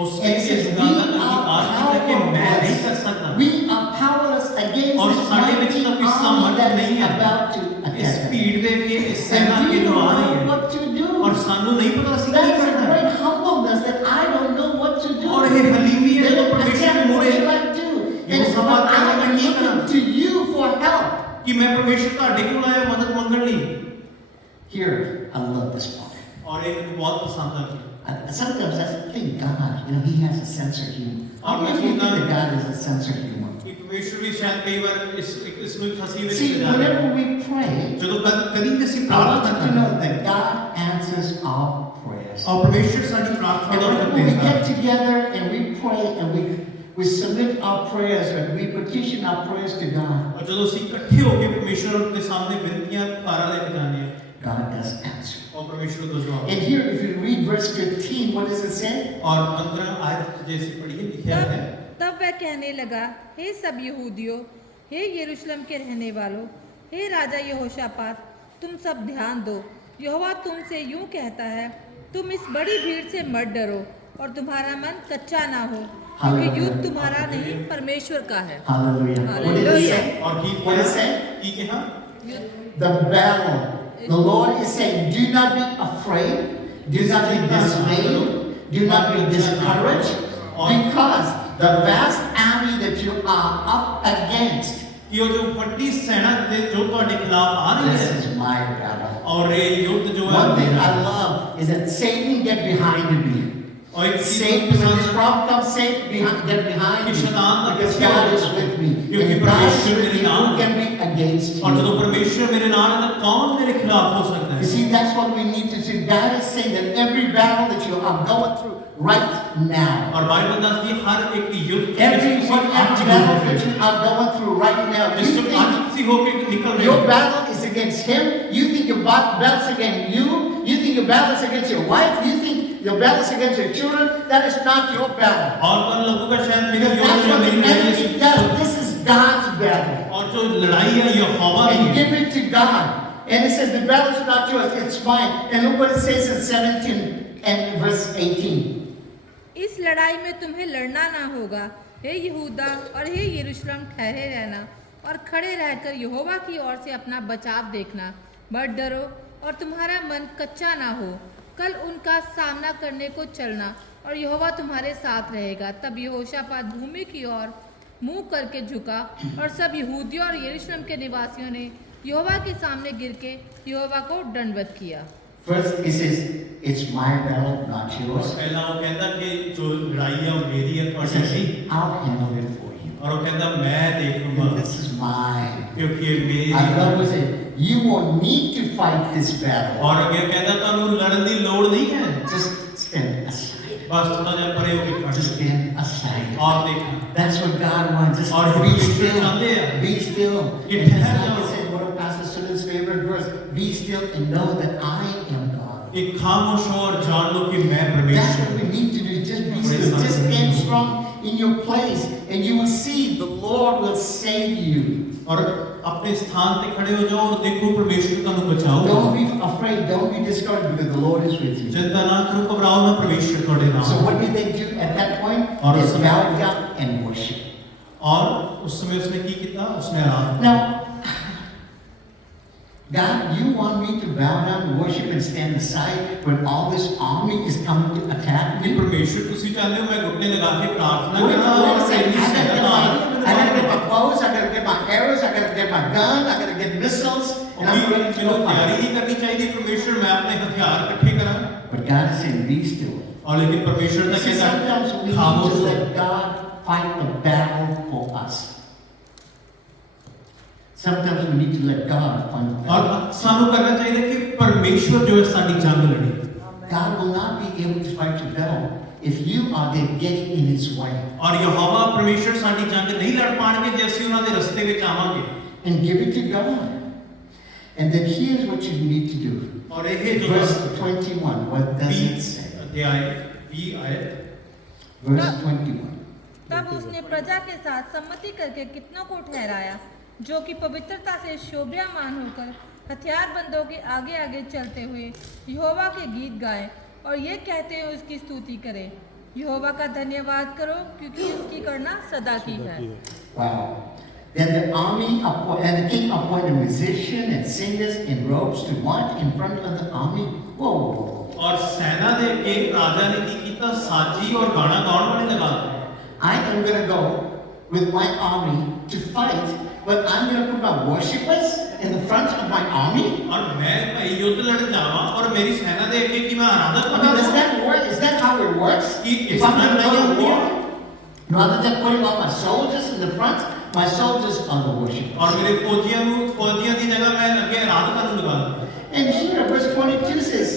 उसने And he इस says, गाना we का इनकार किया कि मैं नहीं कर सकता are powerless. We are powerless against और this साढ़े में mighty तो कोई army सामर्थ that नहीं is है about to इस attack us. भीड़ दे के इस सेना And के we जो don't आ रही know है what to do. और सानू नहीं पता ਅਸੀਂ ਕੀ That's a करना है great humbleness that I don't know what to do. और ये हलीमी है जो Then परमेश्वर के attack, what मुरे should I do? And it's यहोशाफात but I कहता है, am मैं क्या looking करूं? to you for help. कि मैं परमेश्वर ਤੁਹਾਡੇ ਕੋਲ ਆਇਆ ਮਦਦ ਮੰਗਣ ਲਈ Here, I love this part. और ये मुझे बहुत पसंद आई Sometimes I think God, he has a sense of humor. और How मैं many of you think सोचता that God has a sense of humor? कि परमेश्वर भी शायद कई बार इस ਨੂੰ ਹੱਸੀ ਵਿੱਚ See, ਲੈ ਜਾਂਦਾ ਹੈ whenever we pray, ਜਦੋਂ ਕਦੀ ਵੀ ਅਸੀਂ I want ਪ੍ਰਾਰਥਨਾ you to ਕਰਦੇ know ਹਾਂ that God answers our prayers. और परमेश्वर साਡੀ प्रार्थना And कदर whenever करते we हैं get together and we pray and we submit our prayers and we petition our prayers to God, और ਜਦੋਂ ਅਸੀਂ ਇਕੱਠੇ ਹੋ ਕੇ ਪਰਮੇਸ਼ਵਰ ਦੇ ਸਾਹਮਣੇ ਬੇਨਤੀਆਂ ਪੁਕਾਰਾਂ ਲੈ ਕੇ ਜਾਂਦੇ ਹਾਂ God does answer. और परमेश्वर को जवाब And here, if you read verse 15, what does it say? और 15 आयत जैसे पढ़िए लिखा है तब वह कहने लगा, हे सब यहूदियों, हे यरूशलेम के रहने वालों, हे राजा यहोशापात, तुम सब ध्यान दो। यहोवा तुमसे यूं कहता है, तुम इस बड़ी भीड़ से मत डरो और तुम्हारा मन कच्चा ना हो, क्योंकि युद्ध तुम्हारा नहीं परमेश्वर का है। Hallelujah. What did it say? और की What does it say? की कहा The battle. The Lord is saying, do not be afraid, do not be dismayed, do not be discouraged, because the vast army that you are up against, ये जो बड़ी सेना जो ਤੁਹਾਡੇ ਖਿਲਾਫ ਆ ਰਹੀ this है is my battle. और ये युद्ध जो One thing है I love is that Satan get behind me. और एक Satan, when this problem comes, Satan get behind me, कि शैतान का because पीछे God हो। is with me. क्योंकि And God is परमेश्वर with मेरे me, नाम who can be against और you? ਜਦੋਂ परमेश्वर मेरे नाम है तो कौन मेरे खिलाफ हो सकता You है see, that's what we need to see. God is saying that every battle that you are going through right now, और बाइबल दसदी है हर एक युद्ध every battle that you are going through right now, जिस you जो think आज सी होके निकल रहे your हो battle is against him, you think your battle's against you think your battle is against your wife, you think your battle is against your children, that is not your battle. और कौन लोगों का शायद मेरी Because that's युद्ध what है the मेरी लड़ाई enemy does. This is God's battle. और जो लड़ाई है यहोवा And की give it to God. And it says the battle is not yours, it's mine. And look what it says in 17 and verse 18. इस लड़ाई में तुम्हें लड़ना ना होगा, हे यहूदा और हे यरूशलेम ठहरे रहना और खड़े रहकर यहोवा की ओर से अपना बचाव देखना, मत डरो और तुम्हारा मन कच्चा ना हो। कल उनका सामना करने को चलना और यहोवा तुम्हारे साथ रहेगा। तब यहोशापात भूमि की ओर मुंह करके झुका और सब यहूदियों और यरूशलेम के निवासियों ने यहोवा के सामने गिर के यहोवा को दंडवत किया। First, he says, it's my battle, not और yours. पहला वो कहता कि जो लड़ाई है वो मेरी है He ਤੁਹਾਡੀ says, नहीं I'll handle it for you. और वो कहता मैं देख लूंगा This is mine. क्योंकि ये मेरी I love है what he said, you won't need to fight this battle. और अगे कहता ਤੁਹਾਨੂੰ ਲੜਨ ਦੀ ਲੋੜ ਨਹੀਂ ਹੈ Just stand aside. बस थोड़ा ਜਿਹਾ परे होके खड़ Just जाओ stand aside. और देखना That's what God wants. Just और be ये still. चाहते हैं Be still. ये And ठहर it's like जाओ। I said, one of Pastor Sudan's favorite verse. Be still and know that I am God. एक खामोश हो और जान लो कि मैं That's परमेश्वर what we हूँ need to do. Just be still. Just stand strong in your place, and you will see the Lord will save you. और अपने स्थान पे खड़े हो जाओ और देखो परमेश्वर ਤੁਹਾਨੂੰ ਬਚਾਓ Don't be afraid. Don't be discouraged because the Lord is with you. चिंता ना करो घबराओ ना परमेश्वर ਤੁਹਾਡੇ ਨਾਲ So what did they do at that point? और They उस समय- bowed down and worship. और उस समय उसने की किया उसने आराम Now, God, you want me to bow down and worship and stand aside when all this army is coming to attack कि me? परमेश्वर ਤੁਸੀਂ ਚਾਹੁੰਦੇ ਹੋ मैं घुटने लगा के प्रार्थना What if करा the Lord और said, सैनिक I सेना gotta get my bows, I gotta get my arrows, I gotta get my gun, I gotta get missiles, and I'm ready to चलो go तैयारी fight. नहीं करनी चाहिए परमेश्वर मैं अपने हथियार इकट्ठे करा But God is saying, be still. और लेकिन परमेश्वर ने See, sometimes we need खामोश to हो let God fight the battle for us. Sometimes we need to let God fight the और battle. ਸਾਨੂੰ करना चाहिए कि परमेश्वर जो है साडी जंग लड़े God will not be able to fight your battle if you are there getting in His way. और यहोवा परमेश्वर साडी जंग नहीं लड़ पाणगे जे ਅਸੀਂ ਉਹਨਾਂ ਦੇ ਰਸਤੇ ਵਿੱਚ ਆਵਾਂਗੇ And give it to God. And then here's what you need to do. और ਇਹ जो Verse 21, what does it say? अध्याय 20 आयत Verse 21. तब उसने प्रजा के साथ सम्मति करके कितनों को ठहराया जो कि पवित्रता से शोभायमान होकर हथियारबंदों के आगे आगे चलते हुए यहोवा के गीत गाएं और ये कहते हुए उसकी स्तुति करें। यहोवा का धन्यवाद करो क्योंकि उसकी करुणा सदा की है। Wow. Then the army and the king appointed musicians and singers in robes to march in front of the army. Whoa, whoa, whoa. और सेना दे के राजा ने की कीता साजी और गाना गाउन वाले लगा दिए। I am going to go with my army to fight, but I'm going to put my worshippers in the front of my army. और मैं भाई युद्ध लड़ जावा और मेरी सेना देख के कि मैं आराधक I mean, does बना that work? Is that how it works? It If is I'm going to not go like to war, a rather than putting all my soldiers in the front, my soldiers are the worshippers. और मेरे फौजियों की जगह मैं अगे आराधना को लगा दूं। And here, verse 22 says,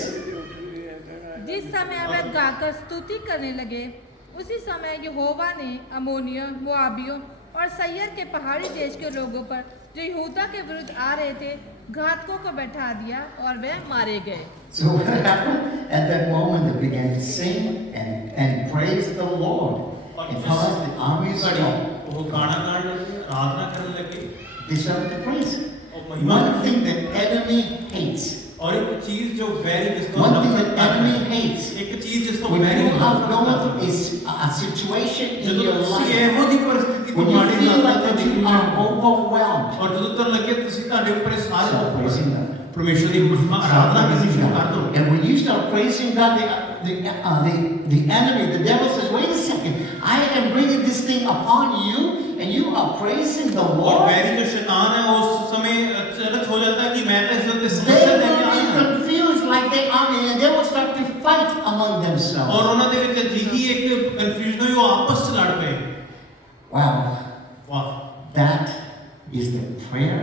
जिस समय वह गाकर स्तुति करने लगे उसी समय यहोवा ने अमोनियों मोआबियों और सैयर के पहाड़ी देश के लोगों पर जो यहूदा के विरुद्ध आ रहे थे घातकों को बैठा दिया और वे मारे गए। so what happened? At that moment, they began to sing and praise the Lord. And caused the armies to वो गाना गाने लगे, आराधना करने लगे। they started to praise. और महिमा One thing that enemy hates, और एक चीज जो वैरी जिसको one thing नफरत that enemy करता है, hates, एक चीज जिसको when वैरी you are नफरत going करता है, through a situation in ਜਦੋਂ your ਤੁਸੀਂ life, ਇਹੋ ਜਿਹੀ परिस्थिति when को you माड़ी feel like हालत that ਵਿੱਚ you are overwhelmed, और ਜਦੋਂ ਤੱਕ ਲੱਗੇ ਤੁਸੀਂ ਤੁਹਾਡੇ ਉੱਪਰ ਇਹ ਸਾਰੇ start praising God. परमेश्वर की महिमा आराधना करनी शुरू कर दो। And when you start praising God, the enemy, the devil says, wait a second, I am bringing this thing upon you, and you are praising the और Lord. वैरी जो शैतान है वो उस समय अचानक हो जाता है कि मैं तो इसमें They समस्या will लेके be आया हूं। confused like they are, and they will start to fight among themselves. और ਉਹਨਾਂ ਦੇ ਵਿੱਚ ਅਜਿਹੀ ਇੱਕ ਕਨਫਿਊਜ਼ਨ ਹੋਈ ਉਹ ਆਪਸ ਚ ਲੜ ਪਏ। Wow, वाह, that is the prayer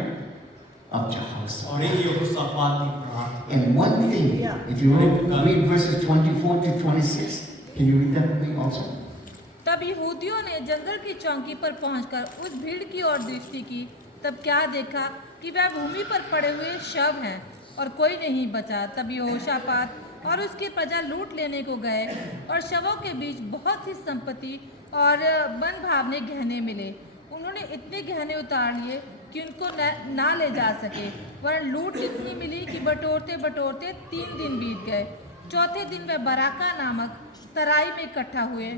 of Jehoshaphat. और ये यहोशापात की प्रार्थना। And one thing, if you read verses 24 to 26, can you read that with me also? तब यहूदियों ने जंगल की चौकी पर पहुंचकर उस भीड़ की ओर दृष्टि की तब क्या देखा कि वह भूमि पर पड़े हुए शव हैं और कोई नहीं बचा। तब यहोशापात और उसकी प्रजा लूट लेने को गए और शवों के बीच बहुत सी संपत्ति और मन भावने गहने मिले। उन्होंने इतने गहने उतार लिए कि उनको ना ले जा सके, वरन लूट इतनी मिली कि बटोरते बटोरते 3 दिन बीत गए। चौथे दिन वे बराका नामक तराई में इकट्ठा हुए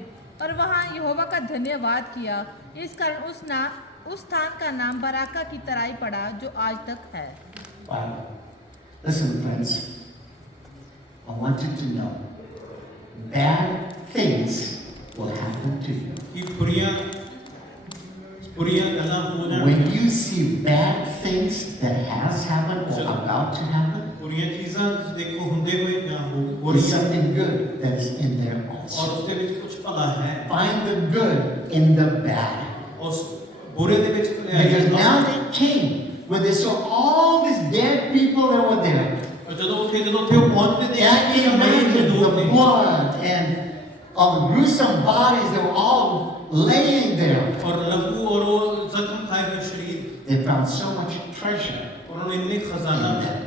और वहाँ यहोवा का धन्यवाद किया। इस कारण उस स्थान का नाम बराका की तराई पड़ा जो आज तक है। Wow. Listen, friends. I want you to know, bad things will happen to you. कि बुरियां गल्लां हो जाण। When you see bad things that has happened or about to happen, बुरियां चीज़ां देखो ਹੁੰਦੇ ਹੋਏ ਜਾਂ हो There's रही something good that's in there और also. उसके ਵਿੱਚ कुछ भला है Find the good in the bad. उस बुरे ਦੇ ਵਿੱਚ ਭਲਾਈ Because ਹੈ। now they came when they saw all these dead people that were there. और ਜਦੋਂ ਉੱਥੇ ਉਹ ਪਹੁੰਚਦੇ Can ਦੇਖਦੇ you ਕਿ ਮਰੇ imagine ਲੋਕ the ਨੇ blood and of gruesome bodies that were all laying there? और लहू और वो जख्म खाए हुए शरीर They found so much treasure और उन्होंने इतने खजाना in them.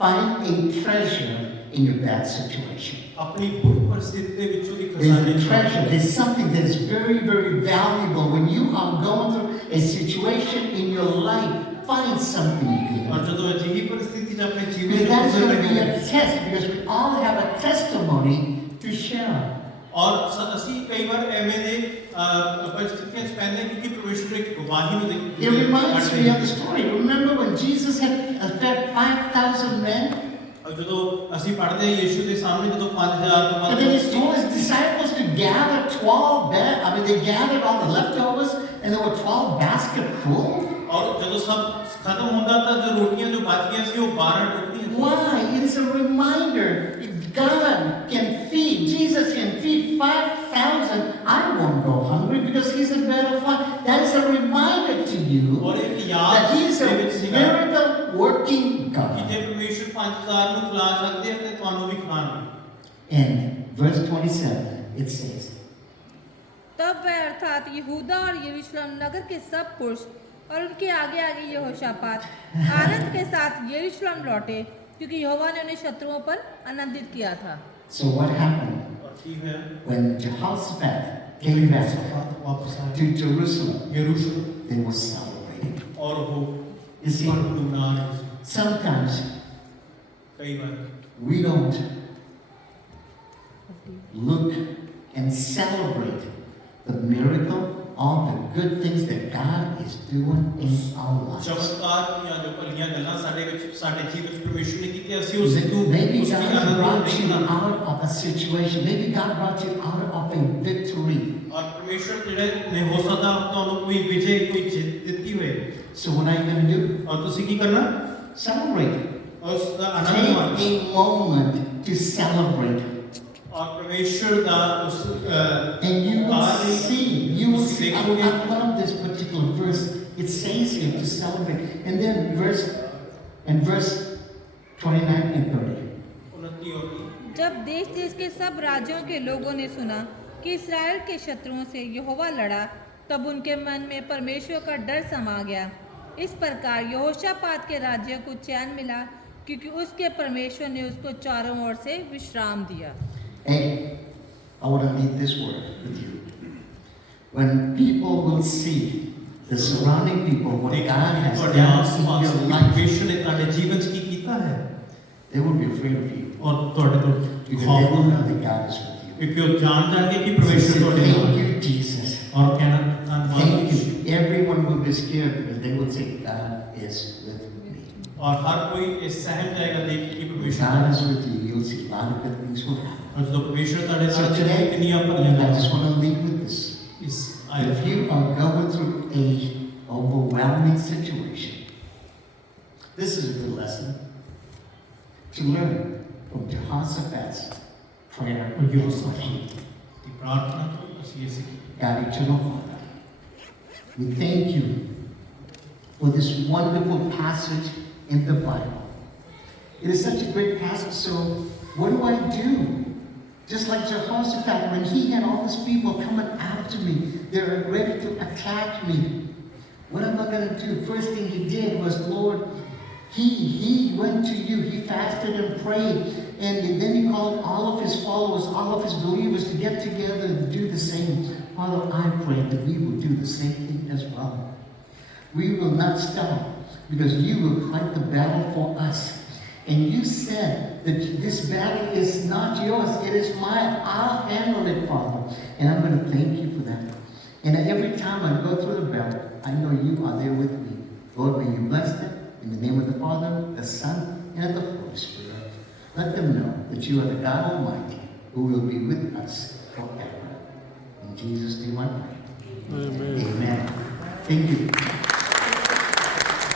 Find a treasure in your bad situation. अपनी बुरी परिस्थिति ਦੇ ਵਿੱਚੋਂ ਦੀ There's खजाने a treasure. There's something that is very, very valuable. When you are going through a situation in your life, find something और good. ਜਦੋਂ ਅਜਿਹੀ परिस्थिति 'ਚ ਆਪਣੇ ਜੀਵਨ Because that is ਵਿੱਚ going to be ਗੁਜ਼ਰ a test because we all have a testimony to share. और ਅਸੀਂ ਕਈ ਵਾਰ ਐਵੇਂ ਦੇ परिस्थितियां 'ਚ ਪੈਂਦੇ ਕਿਉਂਕਿ ਪਰਮੇਸ਼ਵਰ ਇੱਕ ਗਵਾਹੀ ਨੂੰ It reminds me of the story. Remember when Jesus had fed 5,000 men? और ਜਦੋਂ ਅਸੀਂ ਪੜ੍ਹਦੇ ਹਾਂ ਯੀਸ਼ੂ ਦੇ ਸਾਹਮਣੇ ਜਦੋਂ 5000 ਤੋਂ And then he ਵੱਧ told his disciples to gather 12 they gathered all the leftovers and there were 12 baskets full. और ਜਦੋਂ ਸਭ ਖਤਮ ਹੁੰਦਾ ਤਾਂ ਜੋ ਰੋਟੀਆਂ ਜੋ ਬਚ ਗਈਆਂ ਸੀ ਉਹ 12 ਟੋਕਰੀਆਂ ਸੀ। Why? It is a reminder. If God can feed, Jesus can feed 5,000. I won't go hungry because He's a bread of life. That is a reminder to you और एक that याद He is a ਦੇ ਵਿੱਚ ਸੀਗਾ miracle working ਕਿ God. ਜੇ ਪਰਮੇਸ਼ਵਰ 5000 ਨੂੰ ਖਿਲਾ ਸਕਦੇ ਆ ਤੇ ਤੁਹਾਨੂੰ ਵੀ ਖਿਲਾਣਗੇ। And verse 27, it says, तब वह अर्थात यहूदा और यरूशलेम नगर के सब पुरुष और उनके आगे आगे यहोशापात आनंद के साथ यरूशलेम लौटे क्योंकि यहोवा ने उन्हें शत्रुओं पर आनंदित किया था। so what happened? और ठीक है When Jehoshaphat came back वापस आए to Jerusalem, यरूशलेम they were celebrating. और वो You see, धूमधाम sometimes कई बार we don't look and celebrate the miracle, all the good things that God is doing in our lives. ਚਮਤਕਾਰ ਦੀਆਂ ਜੋ ਭਲੀਆਂ ਗੱਲਾਂ ਸਾਡੇ ਵਿੱਚ ਸਾਡੇ ਜੀਵਨ ਵਿੱਚ ਪਰਮੇਸ਼ਵਰ ਨੇ ਕੀਤੀਆਂ ਅਸੀਂ ਉਸ ਨੂੰ Maybe ਉਸ ਦੀ God ਆਨੰਦ brought you ਨਹੀਂ out of a situation. Maybe God brought you out of a victory. और परमेश्वर ਜਿਹੜੇ ਨੇ ਹੋ ਸਕਦਾ ਤੁਹਾਨੂੰ ਕੋਈ ਵਿਜੇ ਕੋਈ ਜਿੱਤ ਦਿੱਤੀ ਹੋਏ So what are you going to do? ਔਰ ਤੁਸੀਂ ਕੀ ਕਰਨਾ Celebrate. ਔਰ ਉਸ ਦਾ ਆਨੰਦ ਮਾਣਨਾ Take a moment to celebrate. ਔਰ ਪਰਮੇਸ਼ਵਰ ਦਾ ਉਸ And you will कार्य see, you will ਤੁਸੀਂ see. I ਦੇਖੋਗੇ love this particular verse. It says here to celebrate. And then verse 29 and 30. उन्नति होगी जब देश देश के सब राज्यों के लोगों ने सुना कि इसराइल के शत्रुओं से यहोवा लड़ा तब उनके मन में परमेश्वर का डर समा गया। इस प्रकार यहोशापात के राज्य को चैन मिला क्योंकि उसके परमेश्वर ने उसको चारों ओर से विश्राम दिया। Hey, I want to leave this word with you. When people will see the surrounding people, what God has ਤੁਹਾਡੇ done ਆਸ-ਪਾਸ in your ਕੀ life, ਪਰਮੇਸ਼ਵਰ ਨੇ ਤੁਹਾਡੇ ਜੀਵਨ 'ਚ ਕੀ ਕੀਤਾ ਹੈ they will be afraid of you. ਔਰ ਤੁਹਾਡੇ ਤੋਂ Because ਖੌਫ they will know ਹੋਣਾ that God is with you. ਕਿਉਂਕਿ ਉਹ ਜਾਣ ਜਾਣਗੇ ਕਿ Say, ਪਰਮੇਸ਼ਵਰ ਤੁਹਾਡੇ ਨਾਲ thank ਹੈ you, Jesus. ਔਰ ਕਹਿਣਾ ਧੰਨਵਾਦ Thank Yishu. you. Everyone will be scared because they will say, God is with me. और हर कोई इस सहम जाएगा देख के कि परमेश्वर God is with you. You'll see a lot of good things will happen. और जो परमेश्वर तारे So साथ today, दुनिया पर ले I just want to leave with this. इस If आयत you are going through a overwhelming situation, this is a good lesson to learn from Jehoshaphat's prayer और and यहोशापात worship. की प्रार्थना को ਅਸੀਂ ਇਹ ਸਿੱਖੀ God, eternal Father, we thank you for this wonderful passage in the Bible. It is such a great passage, so what do I do? Just like Jehoshaphat, when he had all these people coming after me, they're ready to attack me. What am I going to do? First thing he did was, Lord, he went to you. He fasted and prayed. And then he called all of his followers, all of his believers to get together and do the same. Father, I pray that we will do the same thing as well. We will not stop because you will fight the battle for us. And you said that this battle is not yours, it is mine. I'll handle it, Father. And I'm going to thank you for that. And every time I go through the battle, I know you are there with me. Lord, may you bless them in the name of the Father, the Son, and of the Holy Spirit. Let them know that you are the God Almighty who will be with us forever. In Jesus' name I pray. Amen. Thank you.